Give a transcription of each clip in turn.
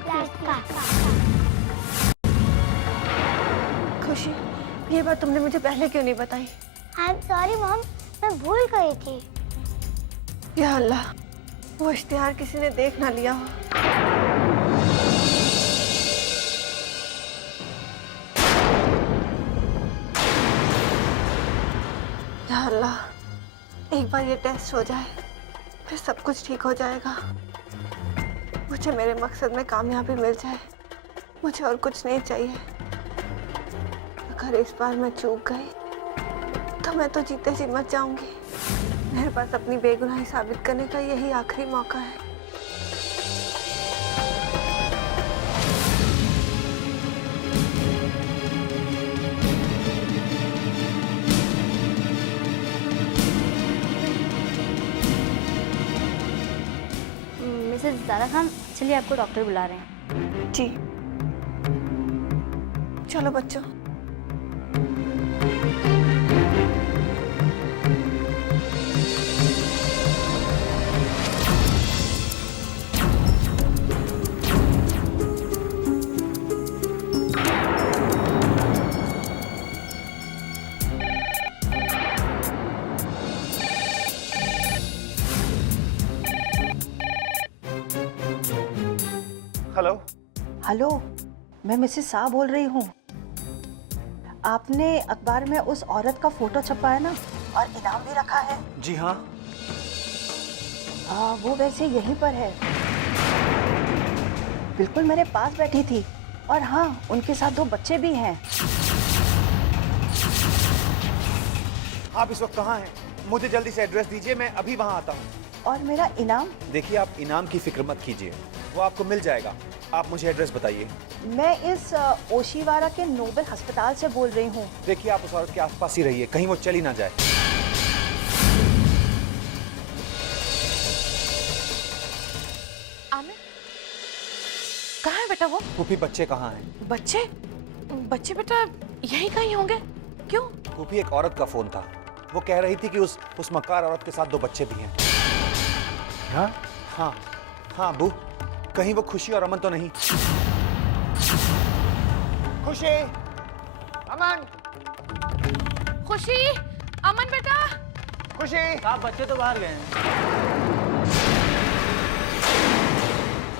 का। खुशी, ये बात तुमने मुझे पहले क्यों नहीं बताई? आई एम सॉरी मॉम, मैं भूल गई थी। या अल्लाह, वो इश्तिहार किसी ने देख ना लिया हो। या अल्लाह, एक बार ये टेस्ट हो जाए फिर सब कुछ ठीक हो जाएगा। मुझे मेरे मकसद में कामयाबी मिल जाए, मुझे और कुछ नहीं चाहिए। अगर इस बार मैं चूक गई तो मैं तो जीते जी मर जाऊंगी। मेरे पास अपनी बेगुनाही साबित करने का यही आखिरी मौका है। मिसेस ज़ारा खान, चलिए आपको डॉक्टर बुला रहे हैं। जी चलो बच्चों। हेलो। हेलो, मैं मिसेस शाह बोल रही हूँ। आपने अखबार में उस औरत का फोटो छपाया ना, और इनाम भी रखा है। जी हाँ। वो वैसे यहीं पर है, बिल्कुल मेरे पास बैठी थी। और हाँ, उनके साथ 2 बच्चे भी हैं। आप इस वक्त कहाँ हैं? मुझे जल्दी से एड्रेस दीजिए, मैं अभी वहाँ आता हूँ। और मेरा इनाम? देखिए, आप इनाम की फिक्र मत कीजिए, वो आपको मिल जाएगा। आप मुझे एड्रेस बताइए। मैं इस ओशीवारा के नोबल अस्पताल से बोल रही हूँ। देखिए, आप उस औरत के आसपास ही रहिए, कहीं वो चली ना जाए। आमिर, कहाँ है बेटा वो? फूफी, बच्चे कहाँ हैं? बच्चे? बच्चे बेटा यहीं कहीं होंगे। क्यों? फूफी, एक औरत का फोन था, वो कह रही थी कि उस मक्कार औरत के साथ 2 बच्चे भी हैं। हाँ हाँ हाँ अबू, कहीं वो खुशी और अमन तो नहीं? खुशी, अमन। खुशी, अमन बेटा। खुशी। आप बच्चे तो बाहर गए हैं।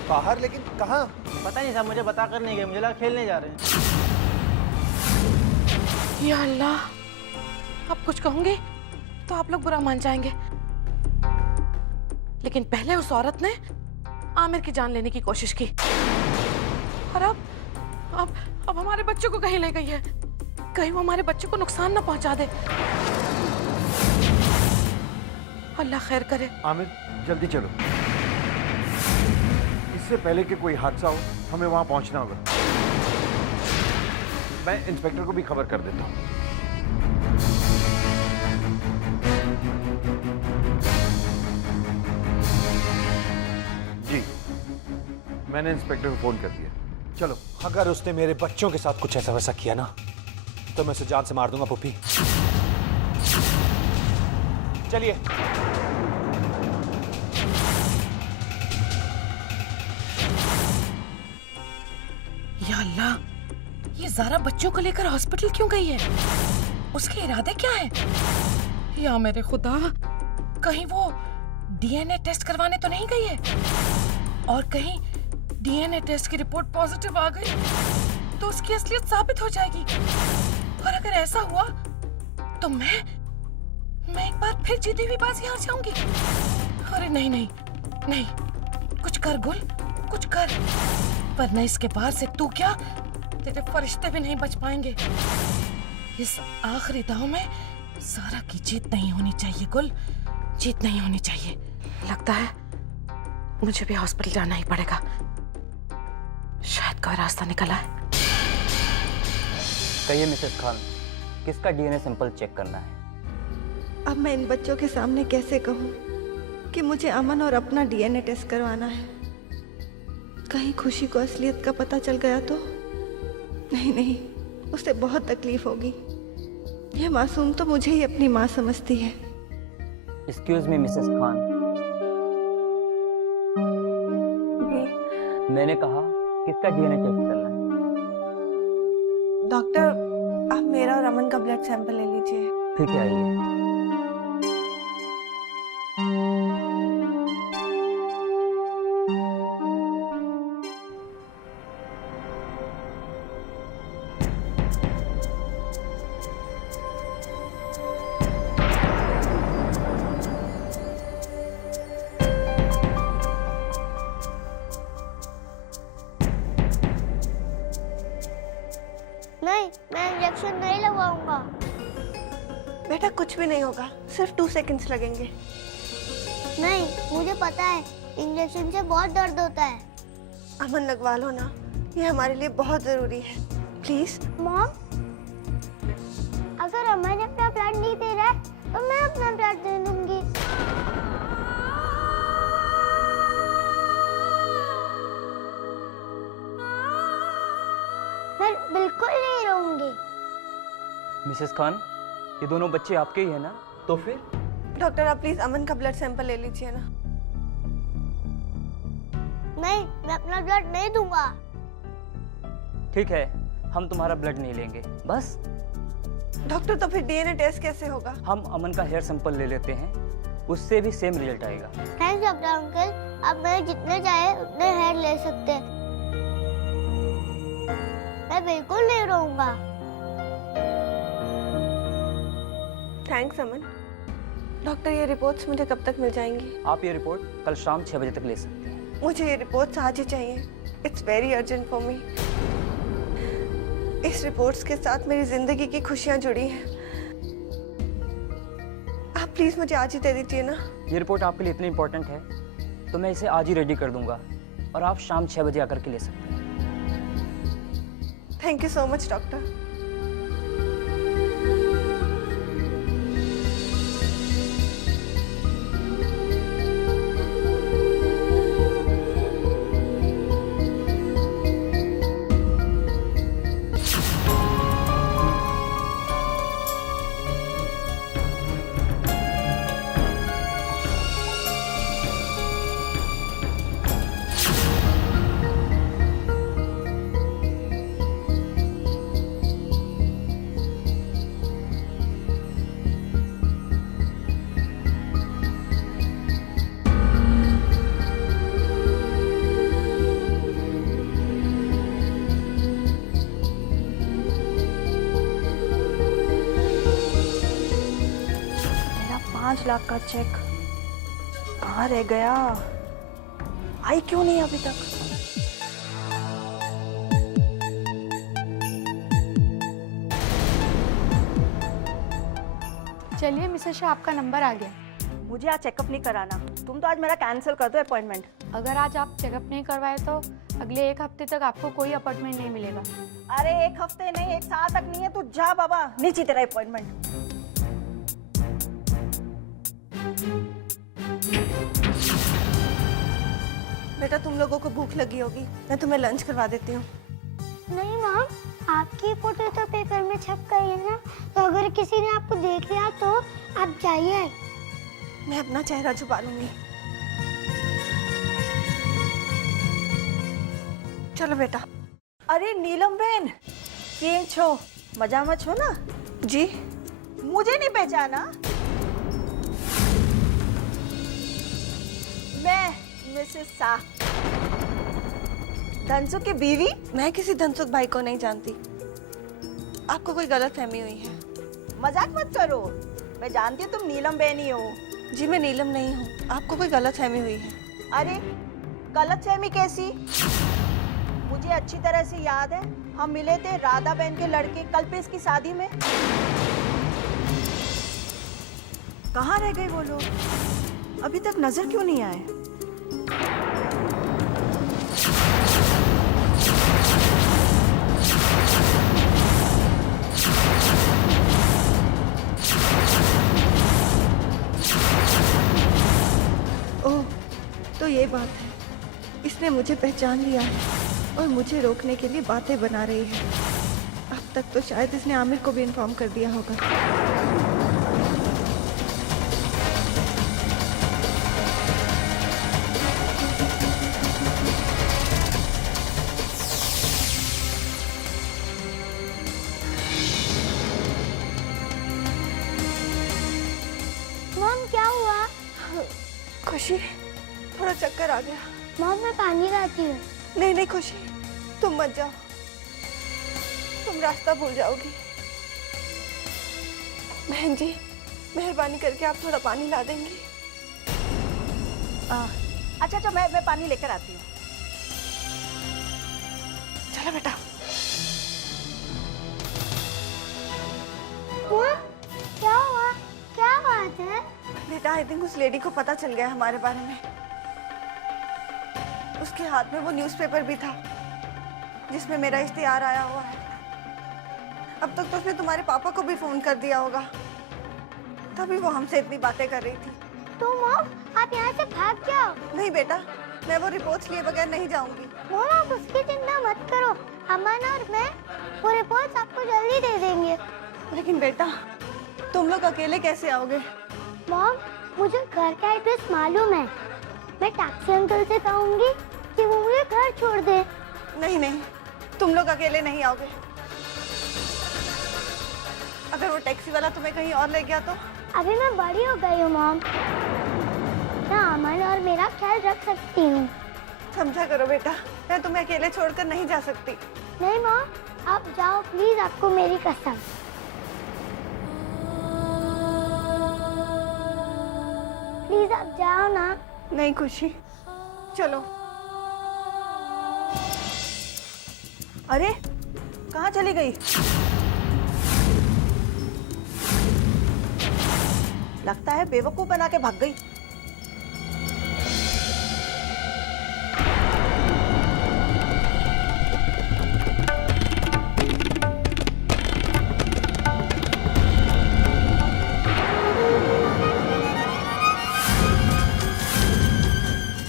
बाहर? लेकिन कहाँ? पता नहीं साहब, मुझे बता कर नहीं गए, मुझे लगा खेलने जा रहे हैं। या अल्लाह, आप कुछ कहूंगे तो आप लोग बुरा मान जाएंगे, लेकिन पहले उस औरत ने आमिर की जान लेने की कोशिश की, और अब हमारे बच्चों को कहीं ले गई है। कहीं वो हमारे बच्चों को नुकसान ना पहुंचा दे। अल्लाह खैर करे। आमिर, जल्दी चलो, इससे पहले कि कोई हादसा हो हमें वहां पहुंचना होगा। मैं इंस्पेक्टर को भी खबर कर देता हूँ। जी, मैंने इंस्पेक्टर को फोन कर दिया। चलो। अगर उसने मेरे बच्चों के साथ कुछ ऐसा वैसा किया ना, तो मैं उसे जान से मार दूंगा पुप्पी। चलिए। या अल्लाह, ये ज़ारा बच्चों को लेकर हॉस्पिटल क्यों गई है? उसके इरादे क्या है? या मेरे खुदा, कहीं वो डीएनए टेस्ट करवाने तो नहीं गई है? और कहीं डीएनए टेस्ट की रिपोर्ट पॉजिटिव आ गई तो उसकी असलियत साबित हो जाएगी। और अगर ऐसा हुआ तो मैं एक बार फिर जीती हुई बाजी हार जाऊंगी। अरे नहीं नहीं नहीं, कुछ कर गुल, कुछ कर, वरना इसके बाद से तू क्या, तेरे फरिश्ते भी नहीं बच पाएंगे। इस आखिरी दाव में ज़ारा की जीत नहीं होनी चाहिए गुल, जीत नहीं होनी चाहिए। लगता है मुझे भी हॉस्पिटल जाना ही पड़ेगा, शायद कोई रास्ता निकला है। कहिए मिसेस खान, किसका डीएनए सैंपल चेक करना है? अब मैं इन बच्चों के सामने कैसे कहूँ कि मुझे अमन और अपना डीएनए टेस्ट करवाना है? कहीं खुशी को असलियत का पता चल गया तो? नहीं नहीं, उसे बहुत तकलीफ होगी। यह मासूम तो मुझे ही अपनी माँ समझती है। एक्सक्यूज मी मिसेस खान, मैंने कहा किसका डीएनए टेस्ट करना है? डॉक्टर, आप मेरा और अमन का ब्लड सैंपल ले लीजिए। ठीक है, आइए। नहीं, मैं इंजेक्शन नहीं लगवाऊंगा। बेटा कुछ भी नहीं होगा, सिर्फ 2 सेकंड्स लगेंगे। नहीं, मुझे पता है इंजेक्शन से बहुत दर्द होता है। अमन लगवा लो ना, ये हमारे लिए बहुत जरूरी है, प्लीज। मॉम, अगर अमन अपना ब्लड नहीं दे रहा है तो मैं अपना ब्लड दे दूंगी। मैं बिल्कुल नहीं रहूंगी। मिसेस खान, ये दोनों बच्चे आपके ही है ना? तो फिर डॉक्टर, आप प्लीज अमन का ब्लड सैंपल ले लीजिए ना। नहीं, मैं अपना ब्लड नहीं दूंगा। ठीक है, हम तुम्हारा ब्लड नहीं लेंगे। बस डॉक्टर, तो फिर डीएनए टेस्ट कैसे होगा? हम अमन का हेयर सैंपल ले लेते हैं, उससे भी सेम रिजल्ट आएगा। थैंक्स डॉक्टर अंकल, आप मेरे जितने चाहे उतने हेयर ले सकते हैं। मैं बिल्कुल नहीं रहूंगा। थैंक्स अमन। डॉक्टर, ये रिपोर्ट्स मुझे कब तक मिल जाएंगी? आप ये रिपोर्ट कल शाम 6 बजे तक ले सकते हैं। मुझे ये रिपोर्ट्स आज ही चाहिए। It's very urgent for me. इस रिपोर्ट्स के साथ मेरी जिंदगी की खुशियां जुड़ी हैं। आप प्लीज मुझे आज ही दे दीजिए ना। ये रिपोर्ट आपके लिए इतनी इंपॉर्टेंट है तो मैं इसे आज ही रेडी कर दूंगा और आप शाम 6 बजे आकर के ले सकते हैं। Thank you so much doctor. मेरा 5 लाख का चेक कहाँ रह गया? आई क्यों नहीं अभी तक? चलिए मिसेस शाह, आपका नंबर आ गया। मुझे आज चेकअप नहीं कराना। तुम तो आज मेरा कैंसिल कर दो अपॉइंटमेंट। अगर आज आप चेकअप नहीं करवाए तो अगले 1 हफ्ते तक आपको कोई अपॉइंटमेंट नहीं मिलेगा। अरे 1 हफ्ते नहीं, 1 साल तक नहीं है। तू जा बाबा, नहीं चाहिए तेरा अपॉइंटमेंट। बेटा, तुम लोगों को भूख लगी होगी, मैं तुम्हें लंच करवा देती हूँ। नहीं मॉम, आपकी फोटो तो पेपर में छप गई है ना, तो अगर किसी ने आपको देख लिया तो आप जाइए। मैं अपना चेहरा छुपा लूंगी। चलो बेटा। अरे नीलम बहन, केम छो? मजा में छो ना? जी। मुझे नहीं पहचाना? मैं मिसेस शाह, धनसुख की बीवी। मैं किसी धनसुख भाई को नहीं जानती, आपको कोई गलत फहमी हुई है। मजाक मत करो, मैं जानती हूँ तुम नीलम बहन ही हो। जी, मैं नीलम नहीं हूँ, आपको कोई गलत फहमी हुई है। अरे गलतफहमी कैसी? मुझे अच्छी तरह से याद है, हम मिले थे राधा बहन के लड़के कल्पेश की शादी में। कहाँ रह गए वो लोग? अभी तक नजर क्यों नहीं आए? ओह, तो ये बात है, इसने मुझे पहचान लिया है और मुझे रोकने के लिए बातें बना रही है। अब तक तो शायद इसने आमिर को भी इन्फॉर्म कर दिया होगा। खुशी, थोड़ा चक्कर आ गया। मॉम मैं पानी लाती हूँ। नहीं नहीं खुशी, तुम मत जाओ, तुम रास्ता भूल जाओगी। बहन जी, मेहरबानी करके आप थोड़ा पानी ला देंगी? अच्छा मैं पानी लेकर आती हूँ। चलो बेटा। मॉम क्या हुआ? क्या बात है? बेटा आई थिंक उस लेडी को पता चल गया हमारे बारे में। उसके हाथ में वो न्यूज़पेपर भी था जिसमें मेरा इश्तिहार आया हुआ है। अब तक तो उसने तुम्हारे पापा को भी फोन कर दिया होगा, तभी वो हमसे इतनी बातें कर रही थी। तो मॉम आप यहाँ से भाग जाओ। नहीं बेटा, मैं वो रिपोर्ट्स लिए बगैर नहीं जाऊंगी। मॉम आप उसकी चिंता मत करो, अमन और मैं वो रिपोर्ट्स आपको जल्दी दे देंगे। लेकिन बेटा तुम लोग अकेले कैसे आओगे? मॉम मुझे घर का एड्रेस मालूम है, मैं टैक्सी अंकल से कहूँगी कि वो मुझे घर छोड़ दे। नहीं नहीं, तुम लोग अकेले नहीं आओगे। अगर वो टैक्सी वाला तुम्हें कहीं और ले गया तो? अभी मैं बड़ी हो गई हूँ मॉम, मैं अमन और मेरा ख्याल रख सकती हूँ। समझा करो बेटा, मैं तुम्हें अकेले छोड़कर नहीं जा सकती। नहीं मॉम आप जाओ प्लीज, आपको मेरी कसम। प्लीज आप जाओ ना। नहीं खुशी, चलो। अरे कहाँ चली गई? लगता है बेवकूफ बना के भाग गई।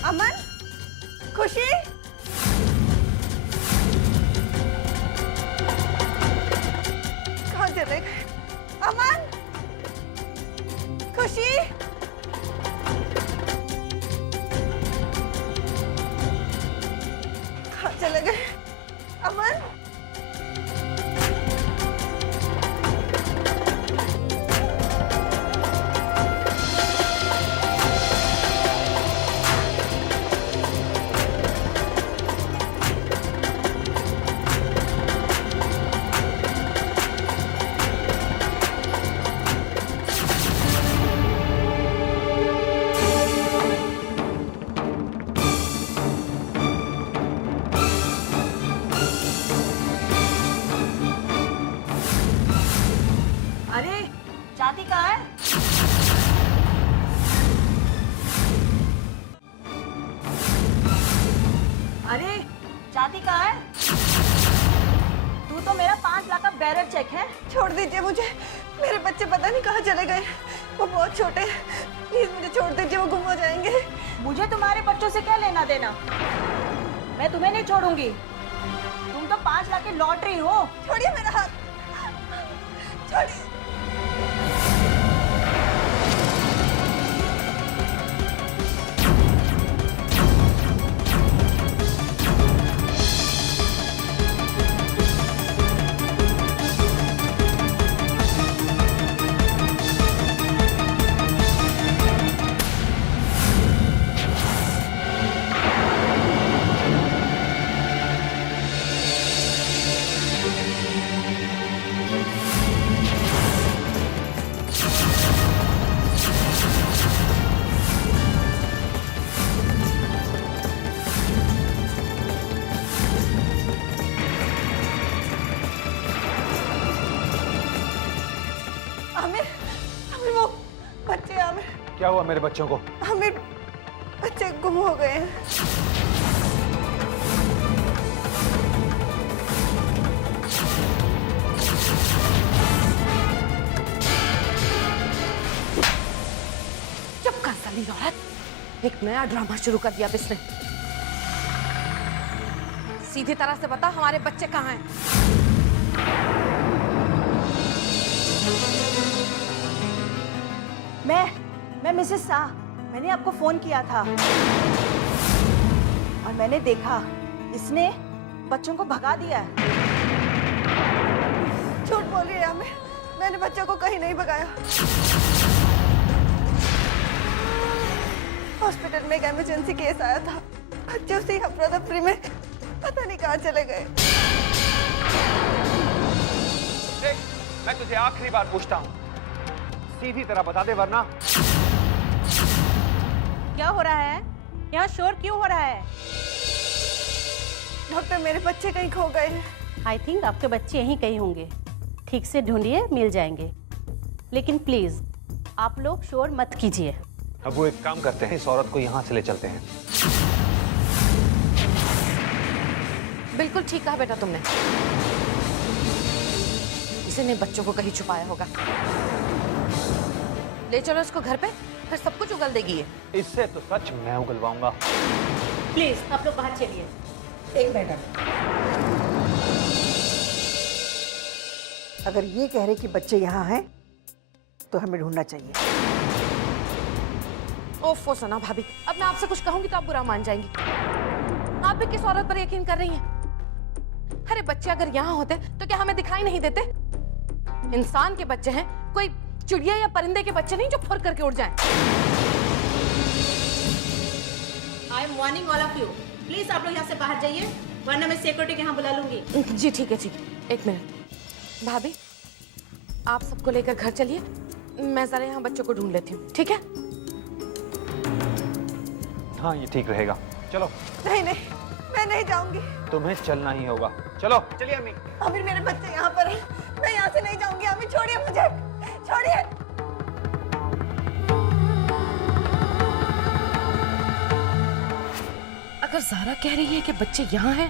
अमन, खुशी, कहाँ चले गए? अमन, खुशी, कहाँ चले गए? अमन, अरे जाती कहाँ है? अरे जाती कहाँ है? तू तो मेरा 5 लाख का बैरर चेक है। छोड़ दीजिए मुझे, मेरे बच्चे पता नहीं कहाँ चले गए, वो बहुत छोटे हैं। प्लीज मुझे छोड़ दीजिए, वो गुम हो जाएंगे। मुझे तुम्हारे बच्चों से क्या लेना देना? मैं तुम्हें नहीं छोड़ूंगी। तुम तो 5 लाख की लॉटरी हो। छोड़िए मेरा हाथ, छोड़िए। आमिर, आमिर वो बच्चे, आमिर क्या हुआ मेरे बच्चों को? आमिर बच्चे गुम हो गए हैं। चुप कर साली औरत, एक नया ड्रामा शुरू कर दिया इसने। सीधी तरह से बता हमारे बच्चे कहाँ हैं? मैं मिसेस शाह, मैंने आपको फोन किया था और मैंने देखा इसने बच्चों को भगा दिया है। झूठ बोल रही है आमिर, मैंने बच्चों को कहीं नहीं भगाया। हॉस्पिटल में एक इमरजेंसी केस आया था। बच्चे उसी अफरा तफरी में पता नहीं कहाँ चले गए। देख, मैं तुझे आखिरी बार पूछता हूँ, सीधी तरह बता दे वरना। क्या हो रहा है यहाँ? शोर क्यों हो रहा है? डॉक्टर, मेरे बच्चे कहीं खो गए हैं। आई थिंक आपके बच्चे यहीं कहीं होंगे। ठीक से ढूंढिए, मिल जाएंगे। लेकिन प्लीज आप लोग शोर मत कीजिए। अब वो एक काम करते हैं, इस औरत को यहाँ से ले चलते हैं। बिल्कुल ठीक कहा बेटा तुमने। किसी ने बच्चों को कहीं छुपाया होगा। ले चलो इसको घर पे, फिर सब कुछ उगल देगी ये। इससे तो सच मैं उगलवाऊंगा। प्लीज आप लोग बाहर चलिए। एक मिनट। अगर ये कह रहे कि बच्चे यहाँ हैं तो हमें ढूंढना चाहिए। ओफो सना भाभी, अब मैं आपसे कुछ कहूंगी तो आप बुरा मान जाएंगी। आप भी किस औरत पर यकीन कर रही हैं? अरे बच्चे अगर यहाँ होते तो क्या हमें दिखाई नहीं देते? इंसान के बच्चे हैं, कोई चिड़िया या परिंदे के बच्चे नहीं जो फुर करके उड़ जाएं। I am warning all of you. Please आप लोग यहाँ से बाहर जाइए, वरना मैं सिक्योरिटी के यहाँ बुला लूंगी। जी ठीक है, ठीक है। एक मिनट भाभी, आप सबको लेकर घर चलिए, मैं जरा यहाँ बच्चों को ढूंढ लेती हूँ, ठीक है? हाँ, ये ठीक रहेगा। चलो। नहीं नहीं, मैं नहीं जाऊंगी। तुम्हें चलना ही होगा। चलो चलिए अम्मी। अभी मेरे बच्चे यहाँ पर हैं, मैं यहाँ से नहीं जाऊंगी। अम्मी छोड़िए मुझे, छोड़िए। अगर ज़ारा कह रही है कि बच्चे यहाँ हैं,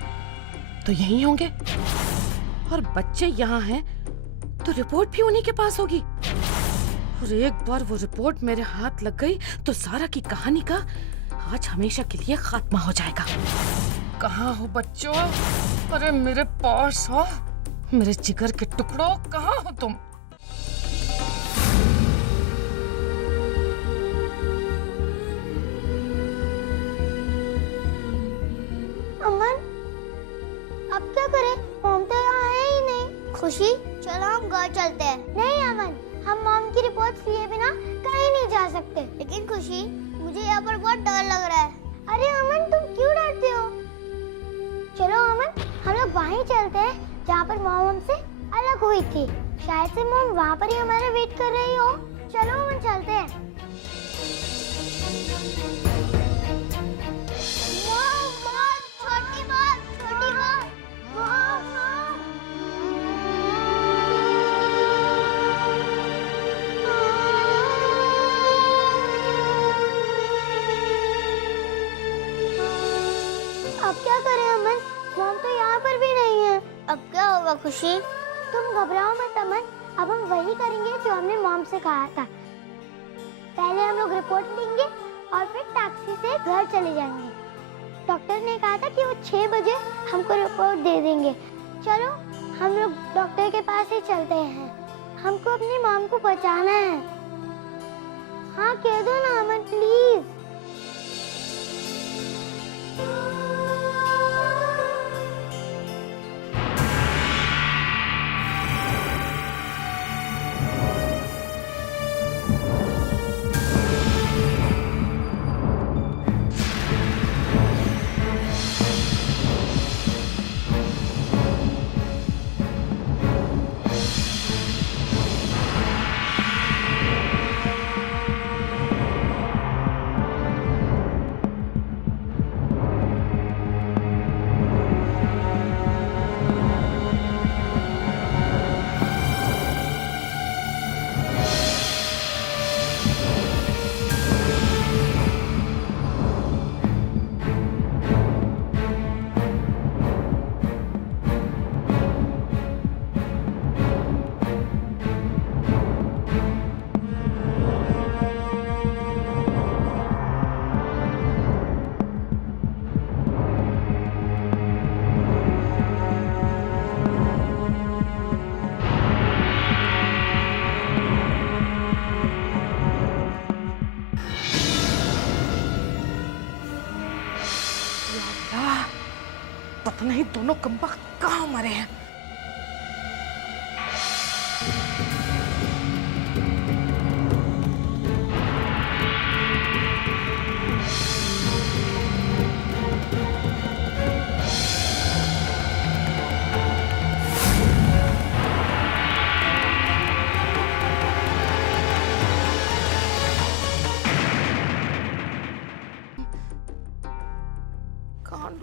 तो यहीं होंगे, और बच्चे यहाँ हैं तो रिपोर्ट भी उन्हीं के पास होगी। और एक बार वो रिपोर्ट मेरे हाथ लग गई तो ज़ारा की कहानी का आज हमेशा के लिए खात्मा हो जाएगा। कहाँ हो बच्चों? अरे मेरे पास हो, मेरे जिगर के टुकड़ों, कहाँ हो तुम? अमन, अब क्या करें? मॉम तो यहाँ है ही नहीं। खुशी, चलो हम घर चलते हैं। नहीं अमन, हम मॉम की रिपोर्ट लिए बिना कहीं नहीं जा सकते। लेकिन खुशी, मुझे यहाँ पर बहुत डर लग रहा है। अरे अमन, तुम क्यों डरते हो? चलो अमन, हम लोग वहीं चलते हैं जहाँ पर मॉम हमसे अलग हुई थी। शायद से मॉम वहाँ पर ही हमारा वेट कर रही हो। चलो अमन, चलते हैं। छोटी बात, छोटी बात। अब क्या करें अमन? मॉम तो यहाँ पर भी नहीं है। अब क्या होगा खुशी? तुम घबराओ मत अमन, अब हम वही करेंगे जो हमने मॉम से कहा था। पहले हम लोग रिपोर्ट देंगे और फिर टैक्सी से घर चले जाएंगे। डॉक्टर ने कहा था कि वो 6 बजे हमको रिपोर्ट दे देंगे। चलो हम लोग डॉक्टर के पास ही चलते हैं। हमको अपनी मॉम को बचाना है। हाँ कह दो ना अमन, प्लीज। पता नहीं दोनों कमबख्त कहाँ मरे हैं।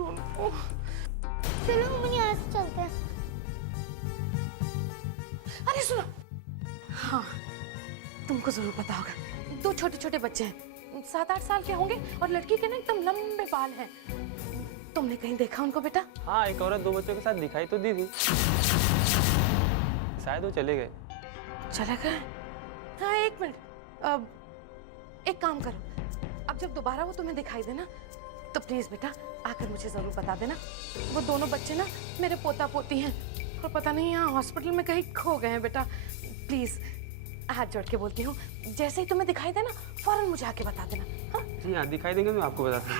उनको। चलो अमन यहाँ से चलते हैं। अरे सुनो, हाँ तुमको जरूर पता होगा, 2 छोटे छोटे बच्चे हैं, 7-8 साल के होंगे और लड़की के ना एकदम लंबे बाल हैं। तुमने कहीं देखा उनको बेटा? हाँ, एक औरत 2 बच्चों के साथ दिखाई तो दी थी, शायद वो चले गए। चले गए? हाँ 1 मिनट, अब एक काम करो, अब जब दोबारा वो तुम्हें दिखाई देना तो प्लीज बेटा आकर मुझे जरूर बता देना। वो दोनों बच्चे ना मेरे पोता पोती हैं और पता नहीं यहाँ हॉस्पिटल में कहीं खो गए हैं बेटा। प्लीज हाथ जोड़ के बोलती हूँ, जैसे ही तुम्हें दिखाई देना फौरन मुझे आके बता देना। हाँ जी हाँ, दिखाई देंगे मैं आपको बता दूँ।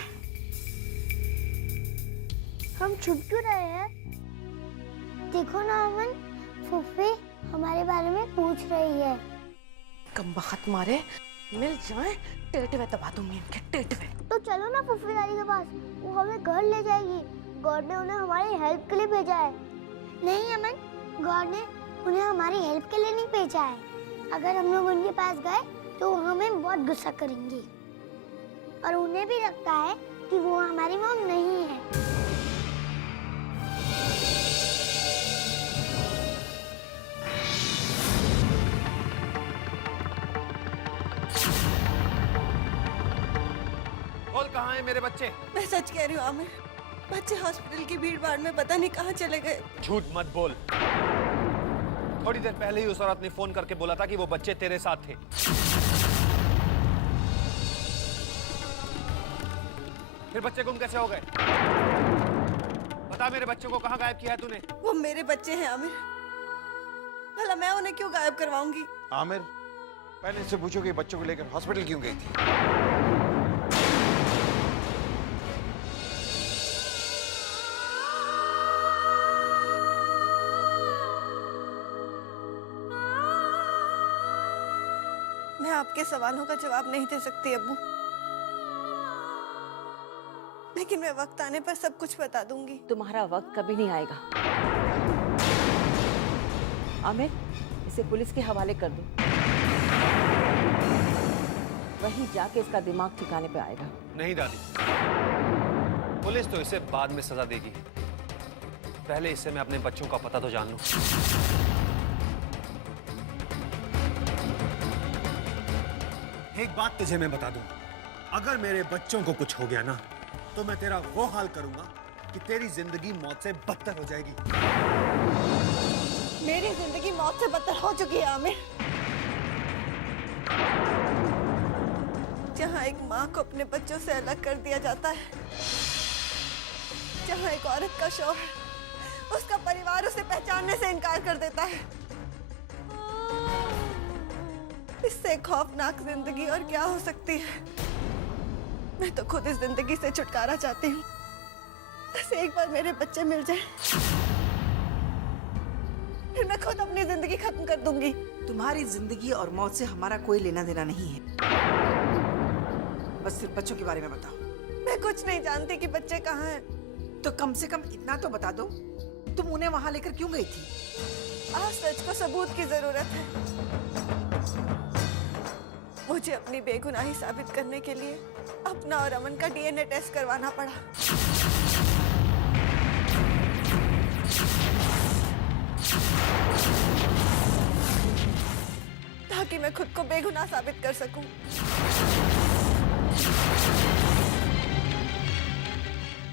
हम छुप क्यों रहे हैं? देखो ना अमन, फूफी हमारे बारे में पूछ रही है। कम बखत मारे, मिल जाए टेटवे दबा दूंगी इनके टेटवे। तो चलो ना फूफी दादी के पास, वो हमें घर ले जाएगी। गॉड ने उन्हें हमारी हेल्प के लिए भेजा है। नहीं अमन, गॉड ने उन्हें हमारी हेल्प के लिए नहीं भेजा है। अगर हम लोग उनके पास गए तो वो हमें बहुत गुस्सा करेंगी और उन्हें भी लगता है कि वो हमारी मॉम नहीं है। बोल कहाँ हैं मेरे बच्चे? मैं सच कह रही हूँ आमिर, बच्चे हॉस्पिटल की भीड़ भाड़ में पता नहीं कहाँ चले गए। झूठ मत बोल। थोड़ी देर पहले ही उस औरत ने फोन करके बोला था कि वो बच्चे तेरे साथ थे। फिर बच्चे गुम कैसे हो गए? बता, मेरे बच्चों को कहाँ गायब किया है तूने? वो मेरे बच्चे हैं आमिर, भला मैं उन्हें क्यों गायब करवाऊंगी? आमिर, पहले इससे पूछो कि बच्चों को लेकर हॉस्पिटल क्यों गई थी। मैं आपके सवालों का जवाब नहीं दे सकती अब्बू, लेकिन मैं वक्त आने पर सब कुछ बता दूंगी। तुम्हारा वक्त कभी नहीं आएगा। आमिर, इसे पुलिस के हवाले कर दो, वहीं जाके इसका दिमाग ठिकाने पे आएगा। नहीं दादी, पुलिस तो इसे बाद में सजा देगी, पहले इससे मैं अपने बच्चों का पता तो जान लूं। एक बात तुझे मैं बता दूं, अगर मेरे बच्चों को कुछ हो गया ना तो मैं तेरा वो हाल करूंगा कि तेरी जिंदगी मौत से बदतर हो जाएगी। मेरी जिंदगी मौत से बदतर हो चुकी है आमिर। जहाँ एक माँ को अपने बच्चों से अलग कर दिया जाता है, जहाँ एक औरत का शौहर, उसका परिवार उसे पहचानने से इनकार कर देता है, इससे खौफनाक जिंदगी और क्या हो सकती है। मैं तो खुद इस जिंदगी से छुटकारा चाहती हूँ, बस एक बार मेरे बच्चे मिल जाएं, फिर मैं खुद अपनी जिंदगी खत्म कर दूंगी। तुम्हारी जिंदगी और मौत से हमारा कोई लेना देना नहीं है, बस सिर्फ बच्चों के बारे में बताओ। मैं कुछ नहीं जानती कि बच्चे कहाँ हैं। तो कम से कम इतना तो बता दो, तुम उन्हें वहां लेकर क्यों गई थी? आज सच को सबूत की जरूरत है। मुझे अपनी बेगुनाही साबित करने के लिए अपना और अमन का डीएनए टेस्ट करवाना पड़ा। ताकि मैं खुद को बेगुनाह साबित कर सकूं।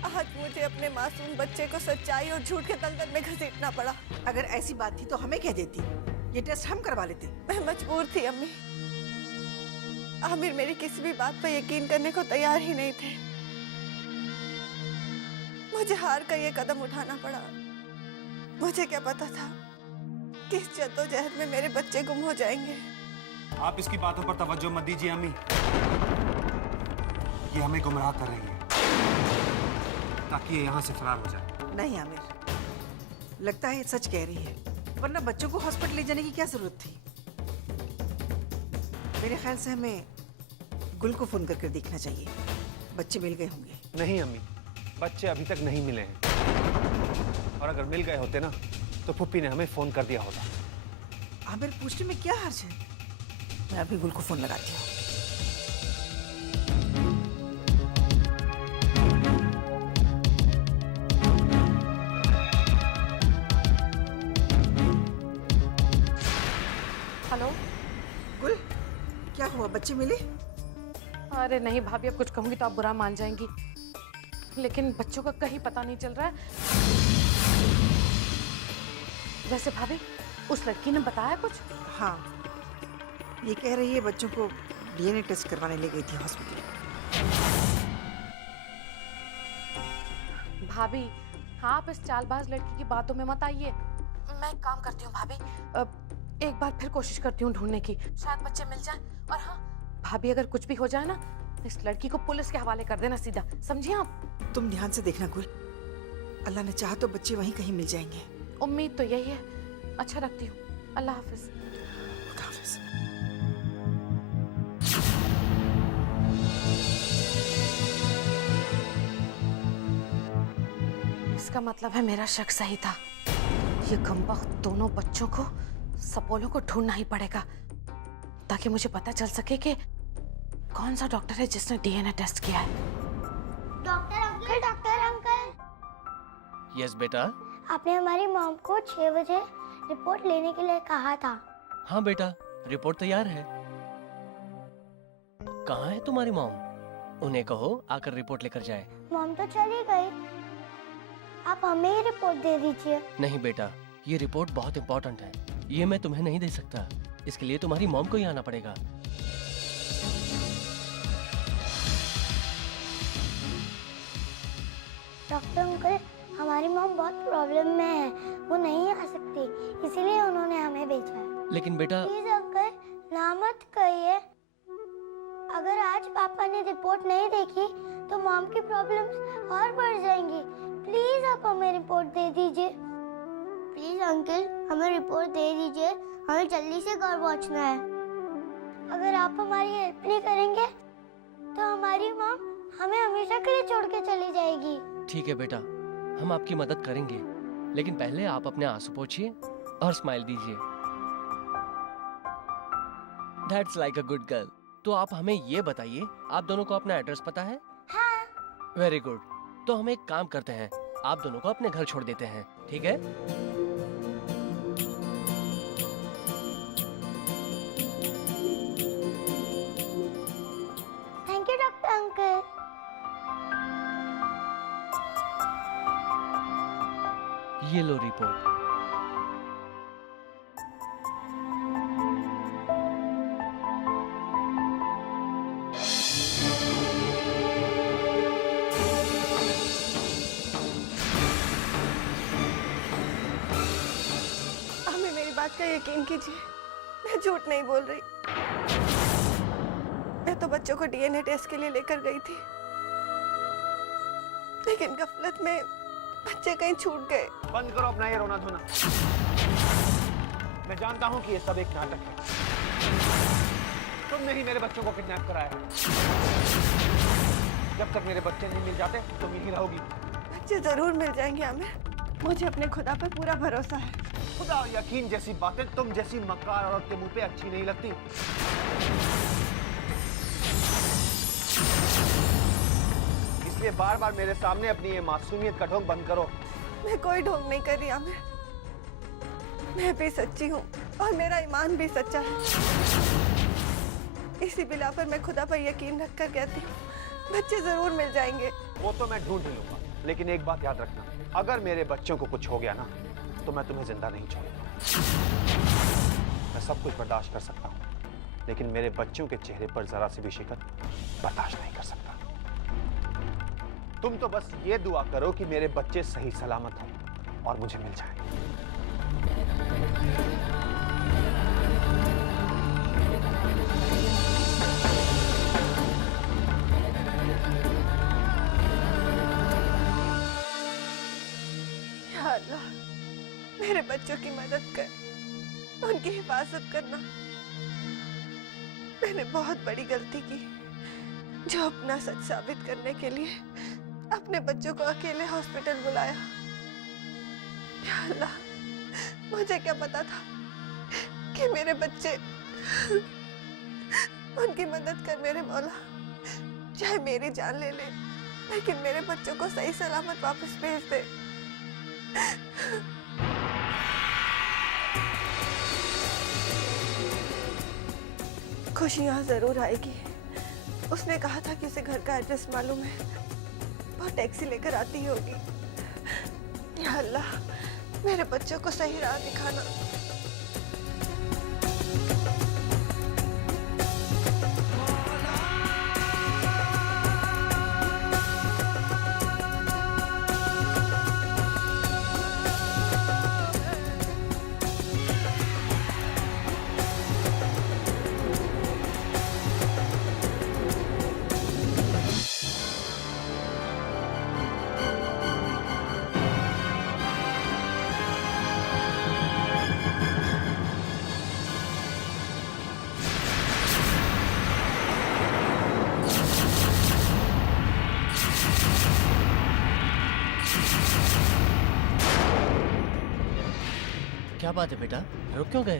आज मुझे अपने मासूम बच्चे को सच्चाई और झूठ के दलदल में घसीटना पड़ा। अगर ऐसी बात थी तो हमें कह देती, ये टेस्ट हम करवा लेते। मैं मजबूर थी अम्मी, आमिर मेरी किसी भी बात पर यकीन करने को तैयार ही नहीं थे। मुझे हार कर ये कदम उठाना पड़ा। मुझे क्या पता था कि इस जद्दोजहद में मेरे बच्चे गुम हो जाएंगे। आप इसकी बातों पर तवज्जो मत दीजिए अम्मी, ये हमें गुमराह कर रही है ताकि ये यहाँ से फरार हो जाए। नहीं आमिर, लगता है ये सच कह रही है, वरना बच्चों को हॉस्पिटल ले जाने की क्या जरूरत थी? मेरे ख्याल से हमें गुल को फोन करके देखना चाहिए, बच्चे मिल गए होंगे। नहीं अम्मी, बच्चे अभी तक नहीं मिले हैं, और अगर मिल गए होते ना तो पुप्पी ने हमें फोन कर दिया होता। आमिर, पूछने में क्या हर्ज है? मैं अभी गुल को फोन लगाती हूँ। हेलो। गुल, क्या हुआ, बच्चे मिले? अरे नहीं भाभी, अब कुछ कहूंगी तो आप बुरा मान जाएंगी, लेकिन बच्चों का कहीं पता नहीं चल रहा है। वैसे भाभी, उस लड़की ने बताया कुछ? हाँ, ये कह रही है बच्चों को डीएनए टेस्ट करवाने ले गई थी हॉस्पिटल। भाभी, हाँ, आप इस चालबाज लड़की की बातों में मत आइए। मैं एक काम करती हूँ भाभी, एक बार फिर कोशिश करती हूँ ढूंढने की, शायद बच्चे मिल जाएं। और हाँ भाभी, अगर कुछ भी हो जाए ना, इस लड़की को पुलिस के हवाले कर देना सीधा, समझिए आप? तुम ध्यान से देखना गुल, अल्लाह ने चाहा तो बच्चे वहीं कहीं मिल जाएंगे। उम्मीद तो यही है। अच्छा, रखती हूँ, अल्लाह हाफिज। खुदा हाफिज। इसका मतलब है मेरा शक सही था। ये कमबख्त दोनों बच्चों को, सपोलो को ढूंढना ही पड़ेगा, ताकि मुझे पता चल सके कि कौन सा डॉक्टर है जिसने डीएनए टेस्ट किया है। Doctor uncle, doctor uncle. Yes बेटा। आपने हमारी मॉम को 6 बजे रिपोर्ट लेने के लिए कहा था। हाँ बेटा, रिपोर्ट तैयार है। कहाँ है तुम्हारी मॉम? उन्हें कहो आकर रिपोर्ट लेकर जाए। मॉम तो चली गई, आप हमें ही रिपोर्ट दे दीजिए। नहीं बेटा, ये रिपोर्ट बहुत इम्पोर्टेंट है, ये मैं तुम्हें नहीं दे सकता। इसके लिए तुम्हारी मॉम को ही आना पड़ेगा। डॉक्टर अंकल, हमारी मॉम बहुत प्रॉब्लम में है, वो नहीं आ सकती, इसीलिए उन्होंने हमें भेजा है। लेकिन बेटा, प्लीज अंकल, ना मत कहिए। अगर आज पापा ने रिपोर्ट नहीं देखी तो मॉम की प्रॉब्लम्स और बढ़ जाएंगी। प्लीज आप हमें रिपोर्ट दे दीजिए। प्लीज अंकल, हमें रिपोर्ट दे दीजिए, हमें जल्दी से घर पहुंचना है। अगर आप हमारी हेल्प नहीं करेंगे तो हमारी मॉम हमें हमेशा के लिए छोड़ के चली जाएगी। ठीक है बेटा, हम आपकी मदद करेंगे, लेकिन पहले आप अपने आंसू पोंछिए और स्माइल दीजिए। That's like a good girl। तो आप हमें ये बताइए, आप दोनों को अपना एड्रेस पता है? हाँ। Very good. तो हम एक काम करते हैं, आप दोनों को अपने घर छोड़ देते हैं, ठीक है? Thank you doctor uncle. ये लो रिपोर्ट। हमें मेरी बात का यकीन कीजिए, मैं झूठ नहीं बोल रही। मैं तो बच्चों को डीएनए टेस्ट के लिए लेकर गई थी, लेकिन गफलत में बच्चे कहीं छूट गए। बंद करो अपना ये रोना धोना। मैं जानता हूँ कि ये सब एक नाटक है। तुमने ही मेरे बच्चों को किडनैप कराया है। जब तक मेरे बच्चे नहीं मिल जाते तुम यहीं रहोगी। बच्चे जरूर मिल जाएंगे आमिर, मुझे अपने खुदा पर पूरा भरोसा है। खुदा और यकीन जैसी बातें तुम जैसी मक्कार औरत के मुंह पे अच्छी नहीं लगती। इसलिए बार बार मेरे सामने अपनी ये मासूमियत का ढोंग बंद करो। मैं कोई ढोंग नहीं कर रही आमिर, मैं भी सच्ची हूँ और मेरा ईमान भी सच्चा है। इसी बिला पर मैं खुदा पर यकीन रखकर कहती हूँ, बच्चे जरूर मिल जाएंगे। वो तो मैं ढूंढ ही लूंगा, लेकिन एक बात याद रखना, अगर मेरे बच्चों को कुछ हो गया ना तो मैं तुम्हें जिंदा नहीं छोड़ूंगा। मैं सब कुछ बर्दाश्त कर सकता हूँ, लेकिन मेरे बच्चों के चेहरे पर जरा सी भी शिकत बर्दाश्त नहीं कर सकता। तुम तो बस ये दुआ करो कि मेरे बच्चे सही सलामत हों और मुझे मिल जाएं। या अल्लाह, मेरे बच्चों की मदद कर, उनकी हिफाजत करना। मैंने बहुत बड़ी गलती की, जो अपना सच साबित करने के लिए अपने बच्चों को अकेले हॉस्पिटल बुलाया। या अल्लाह, मुझे क्या पता था कि मेरे बच्चे, उनकी मदद कर मेरे मौला, चाहे मेरी जान ले ले, लेकिन मेरे बच्चों को सही सलामत वापस भेज दे। खुशी यहाँ जरूर आएगी। उसने कहा था कि उसे घर का एड्रेस मालूम है, वो टैक्सी लेकर आती होगी। या अल्लाह, मेरे बच्चों को सही राह दिखाना। क्या बात है बेटा, रुक क्यों गए?